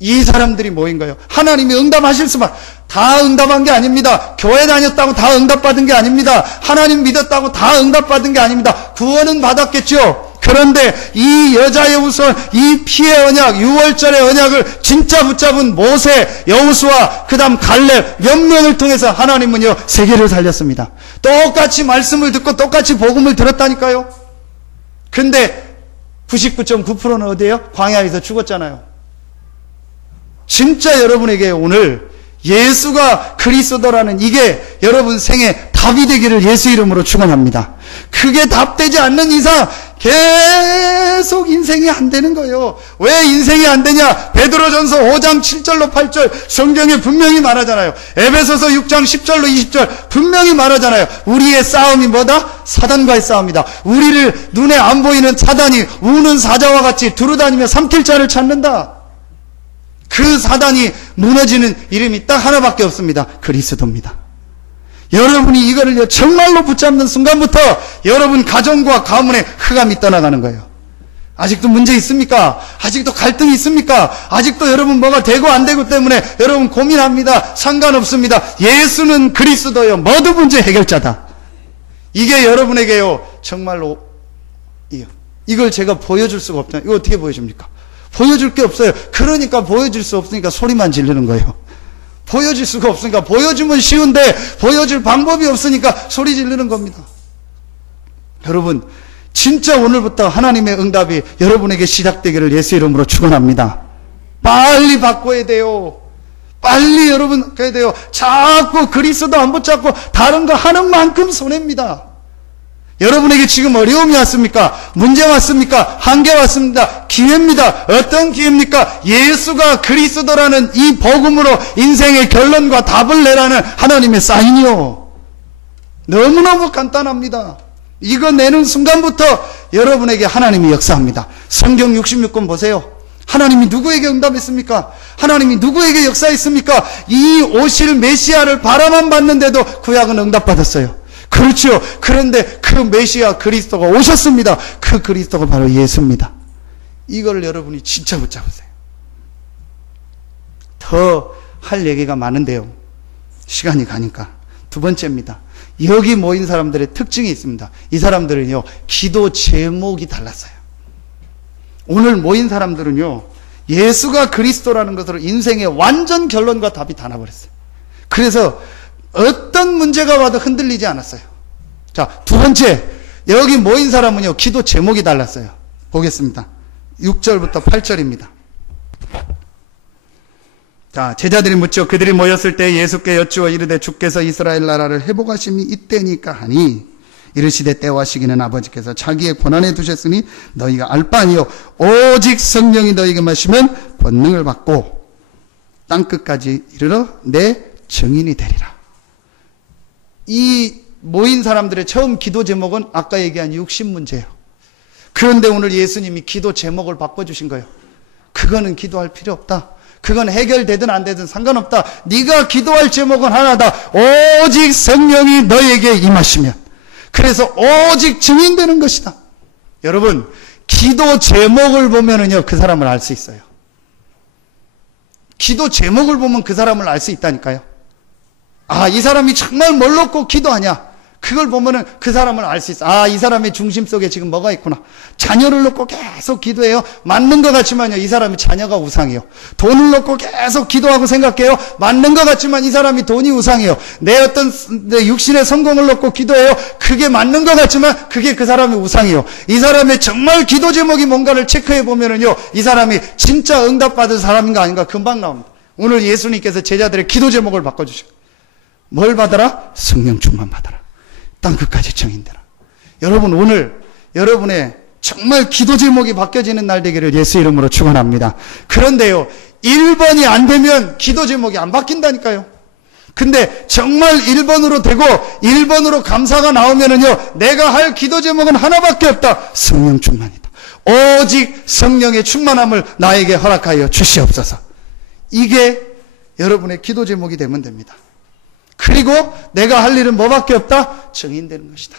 이 사람들이 모인 거예요. 하나님이 응답하실 수만. 다 응답한 게 아닙니다. 교회 다녔다고 다 응답받은 게 아닙니다. 하나님 믿었다고 다 응답받은 게 아닙니다. 구원은 받았겠죠. 그런데 이 여자의 우선, 이 피의 언약, 6월절의 언약을 진짜 붙잡은 모세, 여호수아, 그 다음 갈렙 몇 명을 통해서 하나님은요, 세계를 살렸습니다. 똑같이 말씀을 듣고 똑같이 복음을 들었다니까요. 근데 99.9%는 어디에요? 광야에서 죽었잖아요. 진짜 여러분에게 오늘 예수가 그리스도라는 이게 여러분 생에 답이 되기를 예수 이름으로 축원합니다. 그게 답되지 않는 이상 계속 인생이 안 되는 거예요. 왜 인생이 안 되냐? 베드로전서 5장 7절로 8절 성경에 분명히 말하잖아요. 에베소서 6장 10절로 20절 분명히 말하잖아요. 우리의 싸움이 뭐다? 사단과의 싸움이다. 우리를 눈에 안 보이는 사단이 우는 사자와 같이 두루다니며 삼킬 자를 찾는다. 그 사단이 무너지는 이름이 딱 하나밖에 없습니다. 그리스도입니다. 여러분이 이거를 정말로 붙잡는 순간부터 여러분 가정과 가문의 흑암이 떠나가는 거예요. 아직도 문제 있습니까? 아직도 갈등이 있습니까? 아직도 여러분 뭐가 되고 안 되고 때문에 여러분 고민합니다. 상관없습니다. 예수는 그리스도요, 모든 문제 해결자다. 이게 여러분에게요, 정말로 이걸 제가 보여줄 수가 없잖아요. 이거 어떻게 보여줍니까? 보여줄 게 없어요. 그러니까 보여줄 수 없으니까 소리만 지르는 거예요. 보여줄 수가 없으니까, 보여주면 쉬운데 보여줄 방법이 없으니까 소리 지르는 겁니다. 여러분, 진짜 오늘부터 하나님의 응답이 여러분에게 시작되기를 예수 이름으로 축원합니다. 빨리 바꿔야 돼요. 빨리 여러분 바꿔야 돼요. 자꾸 그리스도 안 붙잡고 다른 거 하는 만큼 손해입니다. 여러분에게 지금 어려움이 왔습니까? 문제 왔습니까? 한계 왔습니다. 기회입니다. 어떤 기회입니까? 예수가 그리스도라는 이 복음으로 인생의 결론과 답을 내라는 하나님의 사인이요. 너무너무 간단합니다. 이거 내는 순간부터 여러분에게 하나님이 역사합니다. 성경 66권 보세요. 하나님이 누구에게 응답했습니까? 하나님이 누구에게 역사했습니까? 이 오실 메시아를 바라만 봤는데도 구약은 응답받았어요. 그렇죠. 그런데 그 메시아 그리스도가 오셨습니다. 그 그리스도가 바로 예수입니다. 이걸 여러분이 진짜 붙잡으세요. 더 할 얘기가 많은데요, 시간이 가니까. 두 번째입니다. 여기 모인 사람들의 특징이 있습니다. 이 사람들은요, 기도 제목이 달랐어요. 오늘 모인 사람들은요, 예수가 그리스도라는 것으로 인생의 완전 결론과 답이 다 나버렸어요. 그래서 어떤 문제가 와도 흔들리지 않았어요. 자, 두 번째, 여기 모인 사람은요, 기도 제목이 달랐어요. 보겠습니다. 6절부터 8절입니다. 자, 제자들이 묻죠. 그들이 모였을 때 예수께 여쭈어 이르되 주께서 이스라엘 나라를 회복하심이 이때니까 하니, 이르시되 때와 시기는 아버지께서 자기의 권한에 두셨으니 너희가 알 바 아니요 오직 성령이 너희에게 마시면 권능을 받고 땅끝까지 이르러 내 증인이 되리라. 이 모인 사람들의 처음 기도 제목은 아까 얘기한 육신 문제예요. 그런데 오늘 예수님이 기도 제목을 바꿔주신 거예요. 그거는 기도할 필요 없다. 그건 해결되든 안 되든 상관없다. 네가 기도할 제목은 하나다. 오직 성령이 너에게 임하시면. 그래서 오직 증인되는 것이다. 여러분, 기도 제목을 보면은요, 그 사람을 알 수 있어요. 기도 제목을 보면 그 사람을 알 수 있다니까요. 아, 이 사람이 정말 뭘 놓고 기도하냐? 그걸 보면은 그 사람을 알 수 있어. 아, 이 사람의 중심 속에 지금 뭐가 있구나. 자녀를 놓고 계속 기도해요. 맞는 것 같지만요, 이 사람이 자녀가 우상이에요. 돈을 놓고 계속 기도하고 생각해요. 맞는 것 같지만 이 사람이 돈이 우상이에요. 내 어떤 내 육신의 성공을 놓고 기도해요. 그게 맞는 것 같지만 그게 그 사람의 우상이에요. 이 사람의 정말 기도 제목이 뭔가를 체크해 보면은요, 이 사람이 진짜 응답받은 사람인가 아닌가 금방 나옵니다. 오늘 예수님께서 제자들의 기도 제목을 바꿔주셔. 뭘 받아라? 성령 충만 받아라. 땅끝까지 증인되라. 여러분, 오늘 여러분의 정말 기도 제목이 바뀌어지는 날 되기를 예수 이름으로 축원합니다. 그런데요, 1번이 안 되면 기도 제목이 안 바뀐다니까요. 근데 정말 1번으로 되고 1번으로 감사가 나오면은요, 내가 할 기도 제목은 하나밖에 없다. 성령 충만이다. 오직 성령의 충만함을 나에게 허락하여 주시옵소서. 이게 여러분의 기도 제목이 되면 됩니다. 그리고 내가 할 일은 뭐밖에 없다? 증인되는 것이다.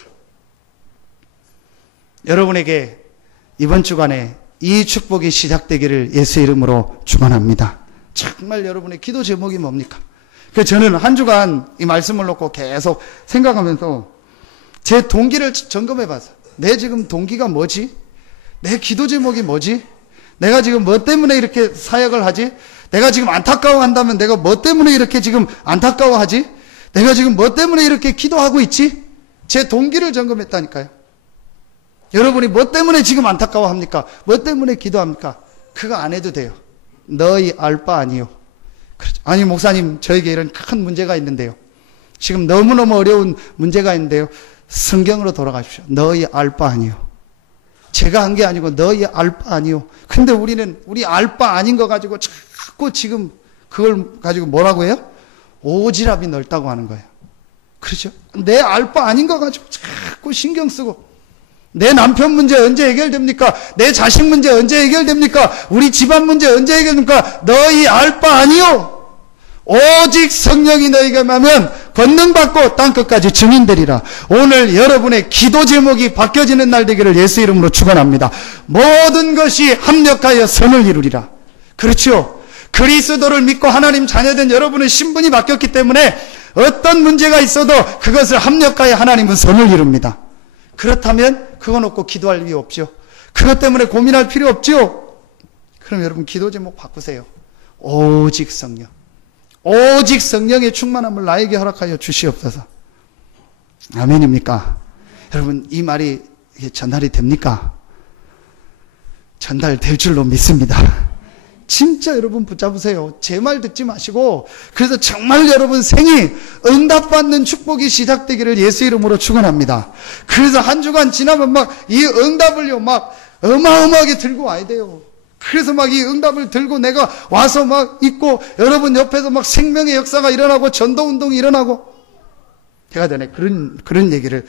여러분에게 이번 주간에 이 축복이 시작되기를 예수 이름으로 축원합니다. 정말 여러분의 기도 제목이 뭡니까? 그래서 저는 한 주간 이 말씀을 놓고 계속 생각하면서 제 동기를 점검해 봤어요. 내 지금 동기가 뭐지? 내 기도 제목이 뭐지? 내가 지금 뭐 때문에 이렇게 사역을 하지? 내가 지금 안타까워한다면 내가 뭐 때문에 이렇게 지금 안타까워하지? 내가 지금 뭐 때문에 이렇게 기도하고 있지? 제 동기를 점검했다니까요. 여러분이 뭐 때문에 지금 안타까워합니까? 뭐 때문에 기도합니까? 그거 안 해도 돼요. 너희 알 바 아니요. 그렇죠. 아니, 목사님, 저에게 이런 큰 문제가 있는데요. 지금 너무너무 어려운 문제가 있는데요. 성경으로 돌아가십시오. 너희 알 바 아니요. 제가 한 게 아니고 너희 알 바 아니요. 근데 우리는 우리 알 바 아닌 거 가지고 자꾸 지금 그걸 가지고 뭐라고 해요? 오지랖이 넓다고 하는 거예요. 그렇죠? 내 알 바 아닌 거 가지고 자꾸 신경 쓰고, 내 남편 문제 언제 해결됩니까? 내 자식 문제 언제 해결됩니까? 우리 집안 문제 언제 해결됩니까? 너희 알 바 아니요. 오직 성령이 너희가 임하면 권능받고 땅끝까지 증인되리라. 오늘 여러분의 기도 제목이 바뀌어지는 날 되기를 예수 이름으로 축원합니다. 모든 것이 합력하여 선을 이루리라. 그렇죠? 그리스도를 믿고 하나님 자녀된 여러분의 신분이 바뀌었기 때문에 어떤 문제가 있어도 그것을 합력하여 하나님은 선을 이룹니다. 그렇다면 그거 놓고 기도할 이유 없죠. 그것 때문에 고민할 필요 없죠. 그럼 여러분 기도 제목 바꾸세요. 오직 성령. 오직 성령의 충만함을 나에게 허락하여 주시옵소서. 아멘입니까? 여러분, 이 말이 전달이 됩니까? 전달될 줄로 믿습니다. 진짜 여러분 붙잡으세요. 제 말 듣지 마시고, 그래서 정말 여러분 생이 응답받는 축복이 시작되기를 예수 이름으로 축원합니다. 그래서 한 주간 지나면 막 이 응답을요 막 어마어마하게 들고 와야 돼요. 그래서 막 이 응답을 들고 내가 와서 막 있고, 여러분 옆에서 막 생명의 역사가 일어나고 전도 운동이 일어나고. 제가 전에 그런 얘기를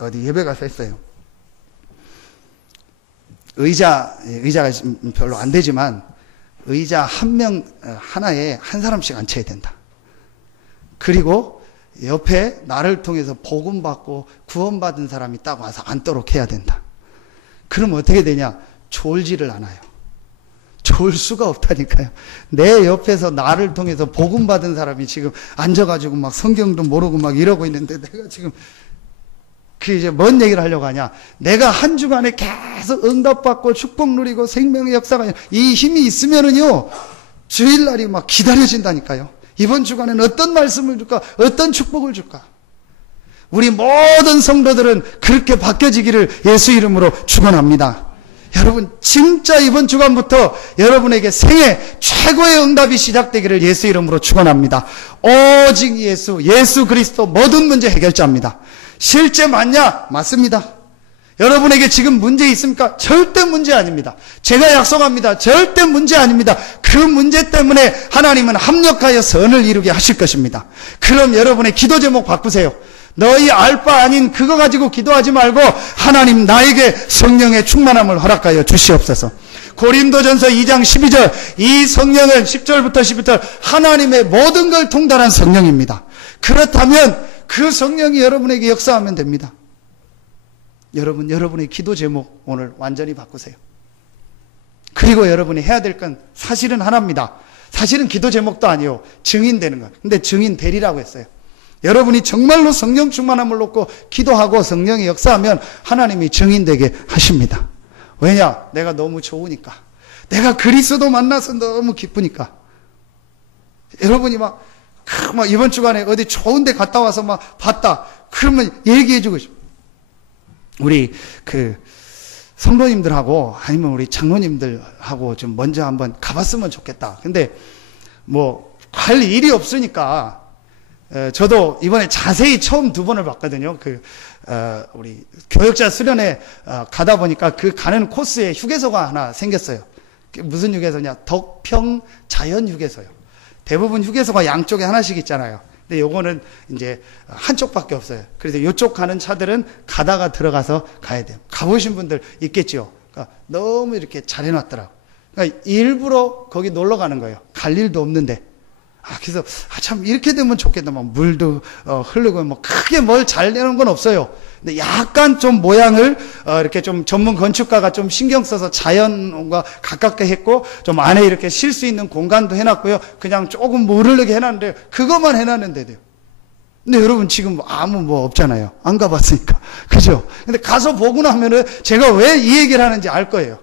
어디 예배 가서 했어요. 의자가 별로 안 되지만 의자 하나에 한 사람씩 앉혀야 된다. 그리고 옆에 나를 통해서 복음받고 구원받은 사람이 딱 와서 앉도록 해야 된다. 그럼 어떻게 되냐? 졸지를 않아요. 졸 수가 없다니까요. 내 옆에서 나를 통해서 복음받은 사람이 지금 앉아가지고 막 성경도 모르고 막 이러고 있는데, 내가 지금 이제 뭔 얘기를 하려고 하냐? 내가 한 주간에 계속 응답받고 축복 누리고 생명의 역사가, 이 힘이 있으면은요, 주일날이 막 기다려진다니까요. 이번 주간에는 어떤 말씀을 줄까? 어떤 축복을 줄까? 우리 모든 성도들은 그렇게 바뀌어지기를 예수 이름으로 축원합니다. 여러분, 진짜 이번 주간부터 여러분에게 생애 최고의 응답이 시작되기를 예수 이름으로 축원합니다. 오직 예수 그리스도 모든 문제 해결자입니다. 실제 맞냐? 맞습니다. 여러분에게 지금 문제 있습니까? 절대 문제 아닙니다. 제가 약속합니다. 절대 문제 아닙니다. 그 문제 때문에 하나님은 합력하여 선을 이루게 하실 것입니다. 그럼 여러분의 기도 제목 바꾸세요. 너희 알 바 아닌 그거 가지고 기도하지 말고, 하나님 나에게 성령의 충만함을 허락하여 주시옵소서. 고린도전서 2장 12절, 이 성령은 10절부터 11절 하나님의 모든 걸 통달한 성령입니다. 그렇다면 그 성령이 여러분에게 역사하면 됩니다. 여러분, 여러분의 기도 제목 오늘 완전히 바꾸세요. 그리고 여러분이 해야 될 건 사실은 하나입니다. 사실은 기도 제목도 아니에요. 증인되는 거. 근데 증인 되리라고 했어요. 여러분이 정말로 성령 충만함을 놓고 기도하고 성령이 역사하면 하나님이 증인되게 하십니다. 왜냐? 내가 너무 좋으니까. 내가 그리스도 만나서 너무 기쁘니까. 여러분이 막 이번 주간에 어디 좋은 데 갔다 와서 막 봤다. 그러면 얘기해주고 싶어. 우리 성도님들하고 아니면 우리 장로님들하고 좀 먼저 한번 가봤으면 좋겠다. 근데 갈 일이 없으니까 저도 이번에 자세히 처음 2번을 봤거든요. 우리 교역자 수련회 가다 보니까 그 가는 코스에 휴게소가 하나 생겼어요. 무슨 휴게소냐? 덕평 자연 휴게소요. 대부분 휴게소가 양쪽에 하나씩 있잖아요. 근데 요거는 이제 한쪽밖에 없어요. 그래서 요쪽 가는 차들은 가다가 들어가서 가야 돼요. 가보신 분들 있겠죠. 그러니까 너무 이렇게 잘 해놨더라고. 그러니까 일부러 거기 놀러 가는 거예요. 갈 일도 없는데. 그래서 참 이렇게 되면 좋겠다. 막 물도 흐르고 크게 뭘 잘 내는 건 없어요. 근데 약간 좀 모양을 이렇게 좀 전문 건축가가 좀 신경 써서 자연과 가깝게 했고 좀 안에 이렇게 쉴 수 있는 공간도 해놨고요. 그냥 조금 물 흐르게 해놨는데 그것만 해놨는데 돼요. 근데 여러분 지금 아무 없잖아요. 안 가봤으니까. 그죠? 근데 가서 보고 나면은 제가 왜 이 얘기를 하는지 알 거예요.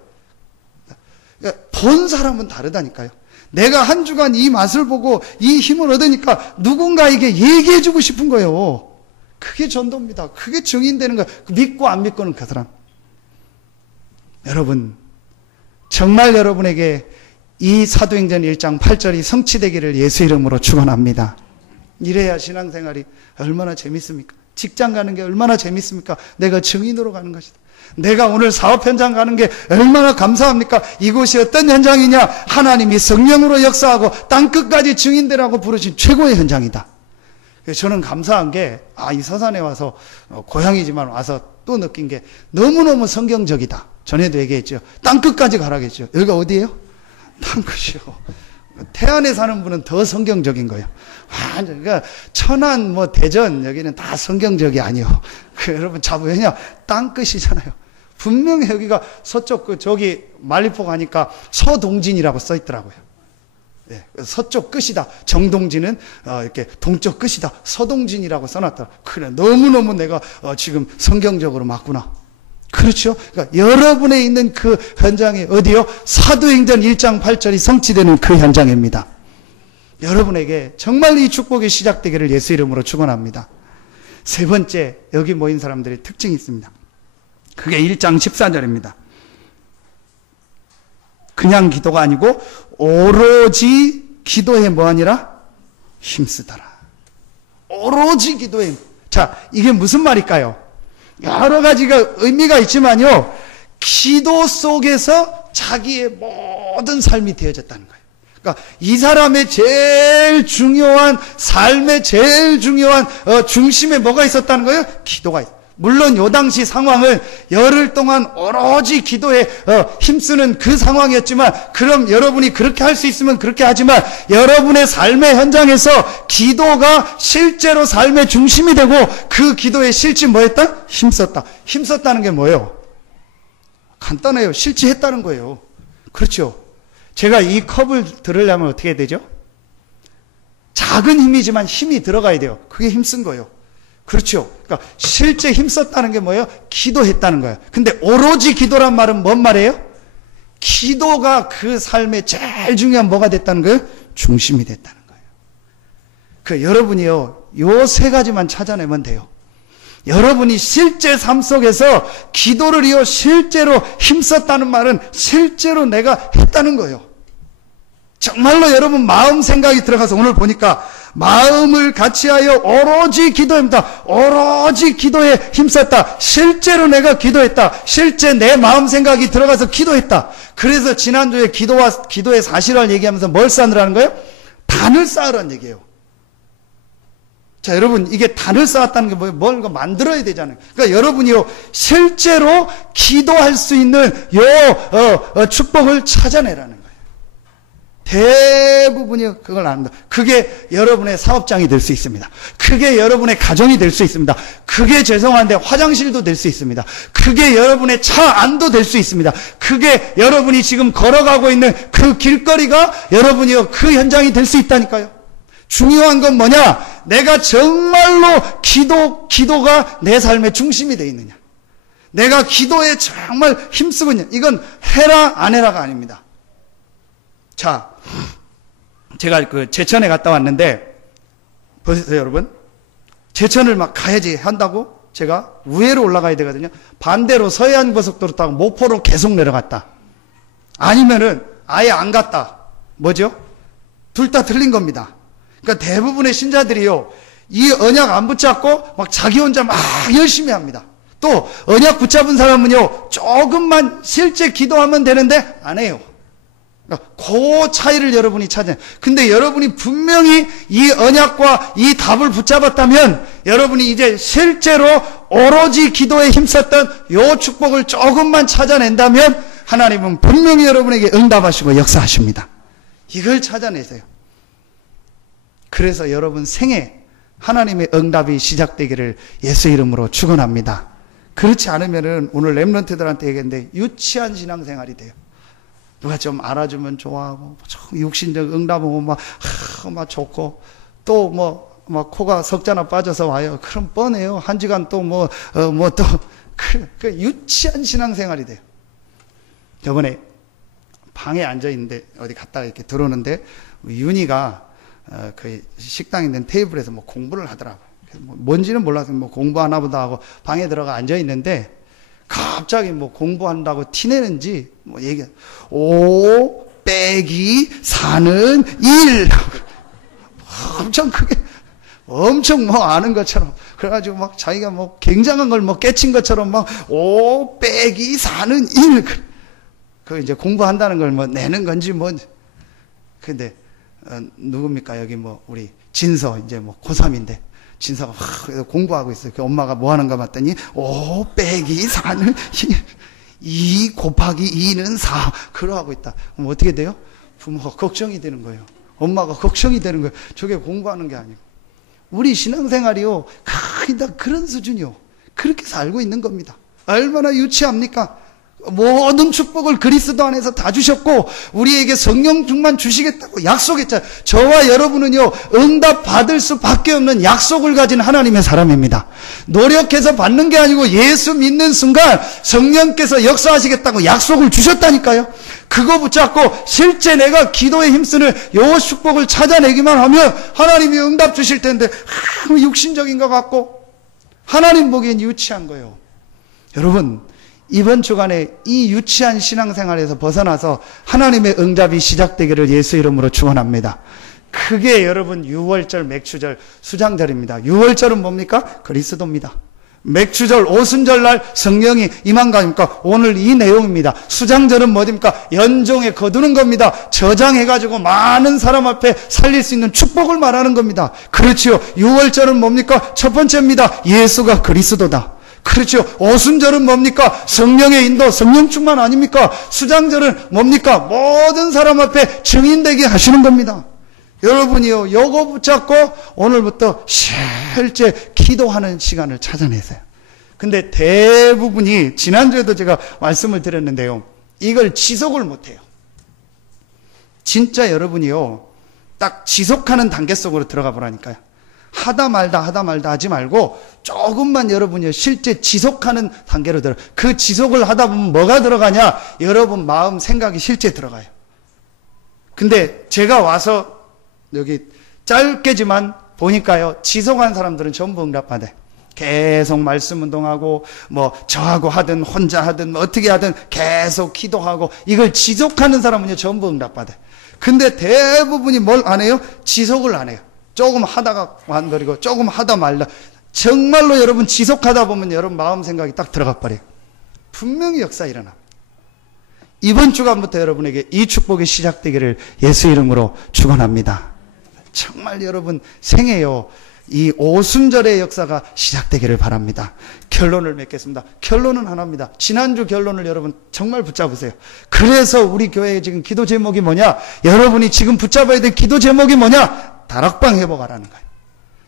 그러니까 본 사람은 다르다니까요. 내가 한 주간 이 맛을 보고 이 힘을 얻으니까 누군가에게 얘기해주고 싶은 거예요. 그게 전도입니다. 그게 증인되는 거예요. 믿고 안 믿고는 그 사람. 여러분, 정말 여러분에게 이 사도행전 1장 8절이 성취되기를 예수 이름으로 축원합니다. 이래야 신앙생활이 얼마나 재밌습니까? 직장 가는 게 얼마나 재밌습니까? 내가 증인으로 가는 것이다. 내가 오늘 사업 현장 가는 게 얼마나 감사합니까? 이곳이 어떤 현장이냐? 하나님이 성령으로 역사하고 땅끝까지 증인되라고 부르신 최고의 현장이다. 저는 감사한 게 이 서산에 와서 고향이지만 와서 또 느낀 게 너무너무 성경적이다. 전에도 얘기했죠. 땅끝까지 가라겠죠. 여기가 어디예요? 땅끝이요. 태안에 사는 분은 더 성경적인 거예요. 그러니까 천안 대전 여기는 다 성경적이 아니요. 여러분 왜냐? 땅끝이잖아요. 분명히 여기가 서쪽 저기 말리포 가니까 서동진이라고 써 있더라고요. 네, 서쪽 끝이다. 정동진은 이렇게 동쪽 끝이다. 서동진이라고 써놨더라. 그래, 너무너무 내가 지금 성경적으로 맞구나. 그렇죠? 그러니까 여러분에 있는 그 현장이 어디요? 사도행전 1장 8절이 성취되는 그 현장입니다. 여러분에게 정말 이 축복이 시작되기를 예수 이름으로 축원합니다. 세 번째, 여기 모인 사람들의 특징이 있습니다. 그게 1장 14절입니다. 그냥 기도가 아니고 오로지 기도에 뭐하니라? 힘쓰더라. 오로지 기도에. 자, 이게 무슨 말일까요? 여러 가지가 의미가 있지만요, 기도 속에서 자기의 모든 삶이 되어졌다는 거예요. 그러니까 이 사람의 제일 중요한, 삶의 제일 중요한 중심에 뭐가 있었다는 거예요? 기도가 있어요. 물론 요 당시 상황은 열흘 동안 오로지 기도에 힘쓰는 그 상황이었지만, 그럼 여러분이 그렇게 할 수 있으면 그렇게 하지만, 여러분의 삶의 현장에서 기도가 실제로 삶의 중심이 되고, 그 기도의 실질 뭐였다? 힘썼다. 힘썼다는 게 뭐예요? 간단해요. 실제했다는 거예요. 그렇죠. 제가 이 컵을 들으려면 어떻게 해야 되죠? 작은 힘이지만 힘이 들어가야 돼요. 그게 힘쓴 거예요. 그렇죠. 그러니까 실제 힘썼다는 게 뭐예요? 기도했다는 거예요. 근데 오로지 기도란 말은 뭔 말이에요? 기도가 그 삶의 제일 중요한 뭐가 됐다는 거예요? 중심이 됐다는 거예요. 여러분이요, 요 세 가지만 찾아내면 돼요. 여러분이 실제 삶 속에서 기도를요, 실제로 힘썼다는 말은 실제로 내가 했다는 거예요. 정말로 여러분 마음 생각이 들어가서 오늘 보니까 마음을 같이하여 오로지 기도입니다. 오로지 기도에 힘썼다. 실제로 내가 기도했다. 실제 내 마음 생각이 들어가서 기도했다. 그래서 지난주에 기도의 사실을 얘기하면서 뭘 쌓으라는 거예요? 단을 쌓으라는 얘기예요. 자, 여러분, 이게 단을 쌓았다는 게 뭐예요? 뭘 만들어야 되잖아요. 그러니까 여러분이요, 실제로 기도할 수 있는 축복을 찾아내라는 거예요. 대부분이 그걸 안다. 그게 여러분의 사업장이 될 수 있습니다. 그게 여러분의 가정이 될 수 있습니다. 그게 죄송한데 화장실도 될 수 있습니다. 그게 여러분의 차 안도 될 수 있습니다. 그게 여러분이 지금 걸어가고 있는 그 길거리가 여러분이요, 그 현장이 될 수 있다니까요. 중요한 건 뭐냐? 내가 정말로 기도가 내 삶의 중심이 되어 있느냐? 내가 기도에 정말 힘쓰고 있냐? 이건 해라 안 해라가 아닙니다. 자, 제가 제천에 갔다 왔는데 보세요, 여러분. 제천을 막 가야지 한다고 제가 우회로 올라가야 되거든요. 반대로 서해안 고속도로 타고 목포로 계속 내려갔다. 아니면은 아예 안 갔다. 뭐죠? 둘 다 틀린 겁니다. 그러니까 대부분의 신자들이요, 이 언약 안 붙잡고 막 자기 혼자 막 열심히 합니다. 또 언약 붙잡은 사람은요, 조금만 실제 기도하면 되는데 안 해요. 그러니까 그 차이를 여러분이 찾아요. 근데 여러분이 분명히 이 언약과 이 답을 붙잡았다면 여러분이 이제 실제로 오로지 기도에 힘썼던 요 축복을 조금만 찾아낸다면 하나님은 분명히 여러분에게 응답하시고 역사하십니다. 이걸 찾아내세요. 그래서 여러분 생에 하나님의 응답이 시작되기를 예수 이름으로 축원합니다. 그렇지 않으면은 오늘 렘넌트들한테 얘기했는데 유치한 신앙생활이 돼요. 누가 좀 알아주면 좋아하고 육신적 응답하고 막 좋고 또 막 코가 석자나 빠져서 와요. 그럼 뻔해요. 한 시간 또 그 유치한 신앙생활이 돼요. 저번에 방에 앉아 있는데 어디 갔다가 이렇게 들어오는데 윤희가 그 식당에 있는 테이블에서 뭐 공부를 하더라고요. 뭔지는 몰라서 뭐 공부하나 보다 하고 방에 들어가 앉아 있는데 갑자기 뭐 공부한다고 티내는지 뭐 얘기 5 빼기 4는 1 엄청 크게 엄청 뭐 아는 것처럼 그래가지고 막 자기가 뭐 굉장한 걸 뭐 깨친 것처럼 막 5 빼기 4는 1 그 이제 공부한다는 걸 뭐 내는 건지 뭐 근데 누굽니까? 여기 뭐, 우리 진서, 이제 뭐, 고3인데, 진서가 공부하고 있어요. 그 엄마가 뭐 하는가 봤더니, 5 빼기 4는 2 곱하기 2는 4. 그러하고 있다. 그럼 어떻게 돼요? 부모가 걱정이 되는 거예요. 엄마가 걱정이 되는 거예요. 저게 공부하는 게 아니고. 우리 신앙생활이요, 거의 다 그런 수준이요. 그렇게 살고 있는 겁니다. 얼마나 유치합니까? 모든 축복을 그리스도 안에서 다 주셨고 우리에게 성령 충만 주시겠다고 약속했잖아요. 저와 여러분은요, 응답 받을 수밖에 없는 약속을 가진 하나님의 사람입니다. 노력해서 받는 게 아니고 예수 믿는 순간 성령께서 역사하시겠다고 약속을 주셨다니까요. 그거 붙잡고 실제 내가 기도에 힘쓰는 요 축복을 찾아내기만 하면 하나님이 응답 주실 텐데 육신적인 것 같고 하나님 보기엔 유치한 거예요. 여러분, 이번 주간에 이 유치한 신앙생활에서 벗어나서 하나님의 응답이 시작되기를 예수 이름으로 축원합니다. 그게 여러분 6월절, 맥추절, 수장절입니다. 6월절은 뭡니까? 그리스도입니다. 맥추절, 오순절날 성령이 임한 거니까 오늘 이 내용입니다. 수장절은 뭐입니까? 연종에 거두는 겁니다. 저장해가지고 많은 사람 앞에 살릴 수 있는 축복을 말하는 겁니다. 그렇지요. 6월절은 뭡니까? 첫 번째입니다. 예수가 그리스도다. 그렇죠. 오순절은 뭡니까? 성령의 인도, 성령 충만 아닙니까? 수장절은 뭡니까? 모든 사람 앞에 증인되게 하시는 겁니다. 여러분이요, 요거 붙잡고 오늘부터 실제 기도하는 시간을 찾아내세요. 근데 대부분이, 지난주에도 제가 말씀을 드렸는데요, 이걸 지속을 못해요. 진짜 여러분이요, 딱 지속하는 단계 속으로 들어가 보라니까요. 하다 말다 하지 말고 조금만 여러분이 실제 지속하는 단계로 들어. 그 지속을 하다 보면 뭐가 들어가냐? 여러분 마음 생각이 실제 들어가요. 근데 제가 와서 여기 짧게지만 보니까요, 지속한 사람들은 전부 응답받아요. 계속 말씀 운동하고 뭐 저하고 하든 혼자 하든 뭐 어떻게 하든 계속 기도하고 이걸 지속하는 사람은요 전부 응답받아요. 근데 대부분이 뭘 안 해요? 지속을 안 해요. 조금 하다가 완버리고 조금 하다 말다. 정말로 여러분 지속하다 보면 여러분 마음 생각이 딱 들어가 버려요. 분명히 역사 일어나. 이번 주간부터 여러분에게 이 축복이 시작되기를 예수 이름으로 축원합니다. 정말 여러분 생애요, 이 오순절의 역사가 시작되기를 바랍니다. 결론을 맺겠습니다. 결론은 하나입니다. 지난주 결론을 여러분 정말 붙잡으세요. 그래서 우리 교회의 지금 기도 제목이 뭐냐? 여러분이 지금 붙잡아야 될 기도 제목이 뭐냐? 다락방 회복하라는 거예요.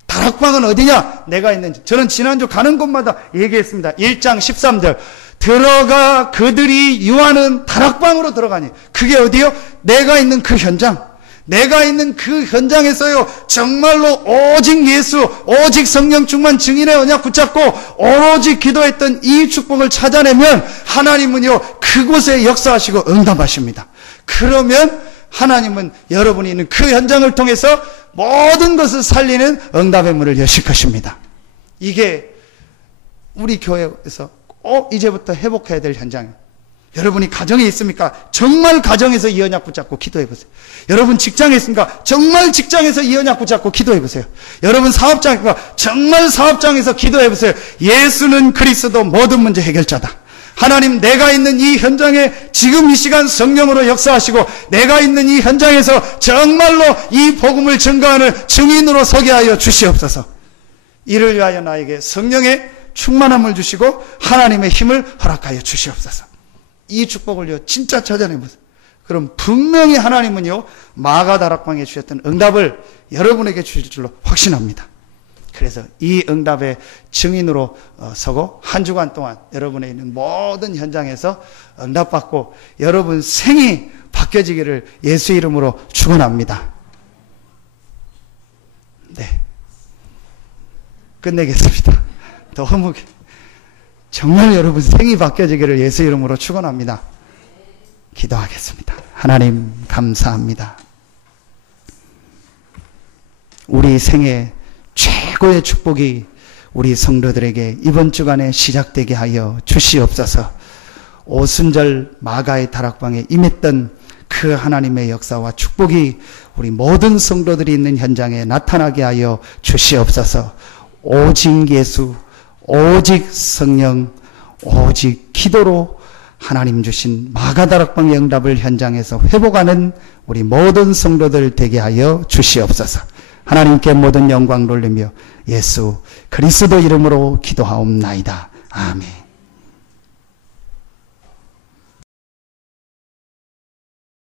다락방은 어디냐? 내가 있는, 저는 지난주 가는 곳마다 얘기했습니다. 1장 13절. 들어가 그들이 유하는 다락방으로 들어가니. 그게 어디요? 내가 있는 그 현장. 내가 있는 그 현장에서요, 정말로 오직 예수, 오직 성령 충만 증인의 언약 붙잡고 오로지 기도했던 이 축복을 찾아내면 하나님은요, 그곳에 역사하시고 응답하십니다. 그러면 하나님은 여러분이 있는 그 현장을 통해서 모든 것을 살리는 응답의 문을 여실 것입니다. 이게 우리 교회에서 이제부터 회복해야 될 현장이에요. 여러분이 가정에 있습니까? 정말 가정에서 이 언약 붙잡고 기도해보세요. 여러분 직장에 있습니까? 정말 직장에서 이 언약 붙잡고 기도해보세요. 여러분 사업장에 있습니까? 정말 사업장에서 기도해보세요. 예수는 그리스도 모든 문제 해결자다. 하나님, 내가 있는 이 현장에 지금 이 시간 성령으로 역사하시고 내가 있는 이 현장에서 정말로 이 복음을 증거하는 증인으로 서게 하여 주시옵소서. 이를 위하여 나에게 성령의 충만함을 주시고 하나님의 힘을 허락하여 주시옵소서. 이 축복을요, 진짜 찾아내보세요. 그럼 분명히 하나님은요, 마가 다락방에 주셨던 응답을 여러분에게 주실 줄로 확신합니다. 그래서 이 응답의 증인으로 서고 한 주간 동안 여러분의 있는 모든 현장에서 응답받고 여러분 생이 바뀌어지기를 예수 이름으로 축원합니다. 네, 끝내겠습니다. 너무 정말 여러분 생이 바뀌어지기를 예수 이름으로 축원합니다. 기도하겠습니다. 하나님 감사합니다. 우리 생애 최고의 축복이 우리 성도들에게 이번 주간에 시작되게 하여 주시옵소서. 오순절 마가의 다락방에 임했던 그 하나님의 역사와 축복이 우리 모든 성도들이 있는 현장에 나타나게 하여 주시옵소서. 오직 예수, 오직 성령, 오직 기도로 하나님 주신 마가 다락방의 응답을 현장에서 회복하는 우리 모든 성도들 되게 하여 주시옵소서. 하나님께 모든 영광 돌리며 예수 그리스도 이름으로 기도하옵나이다. 아멘.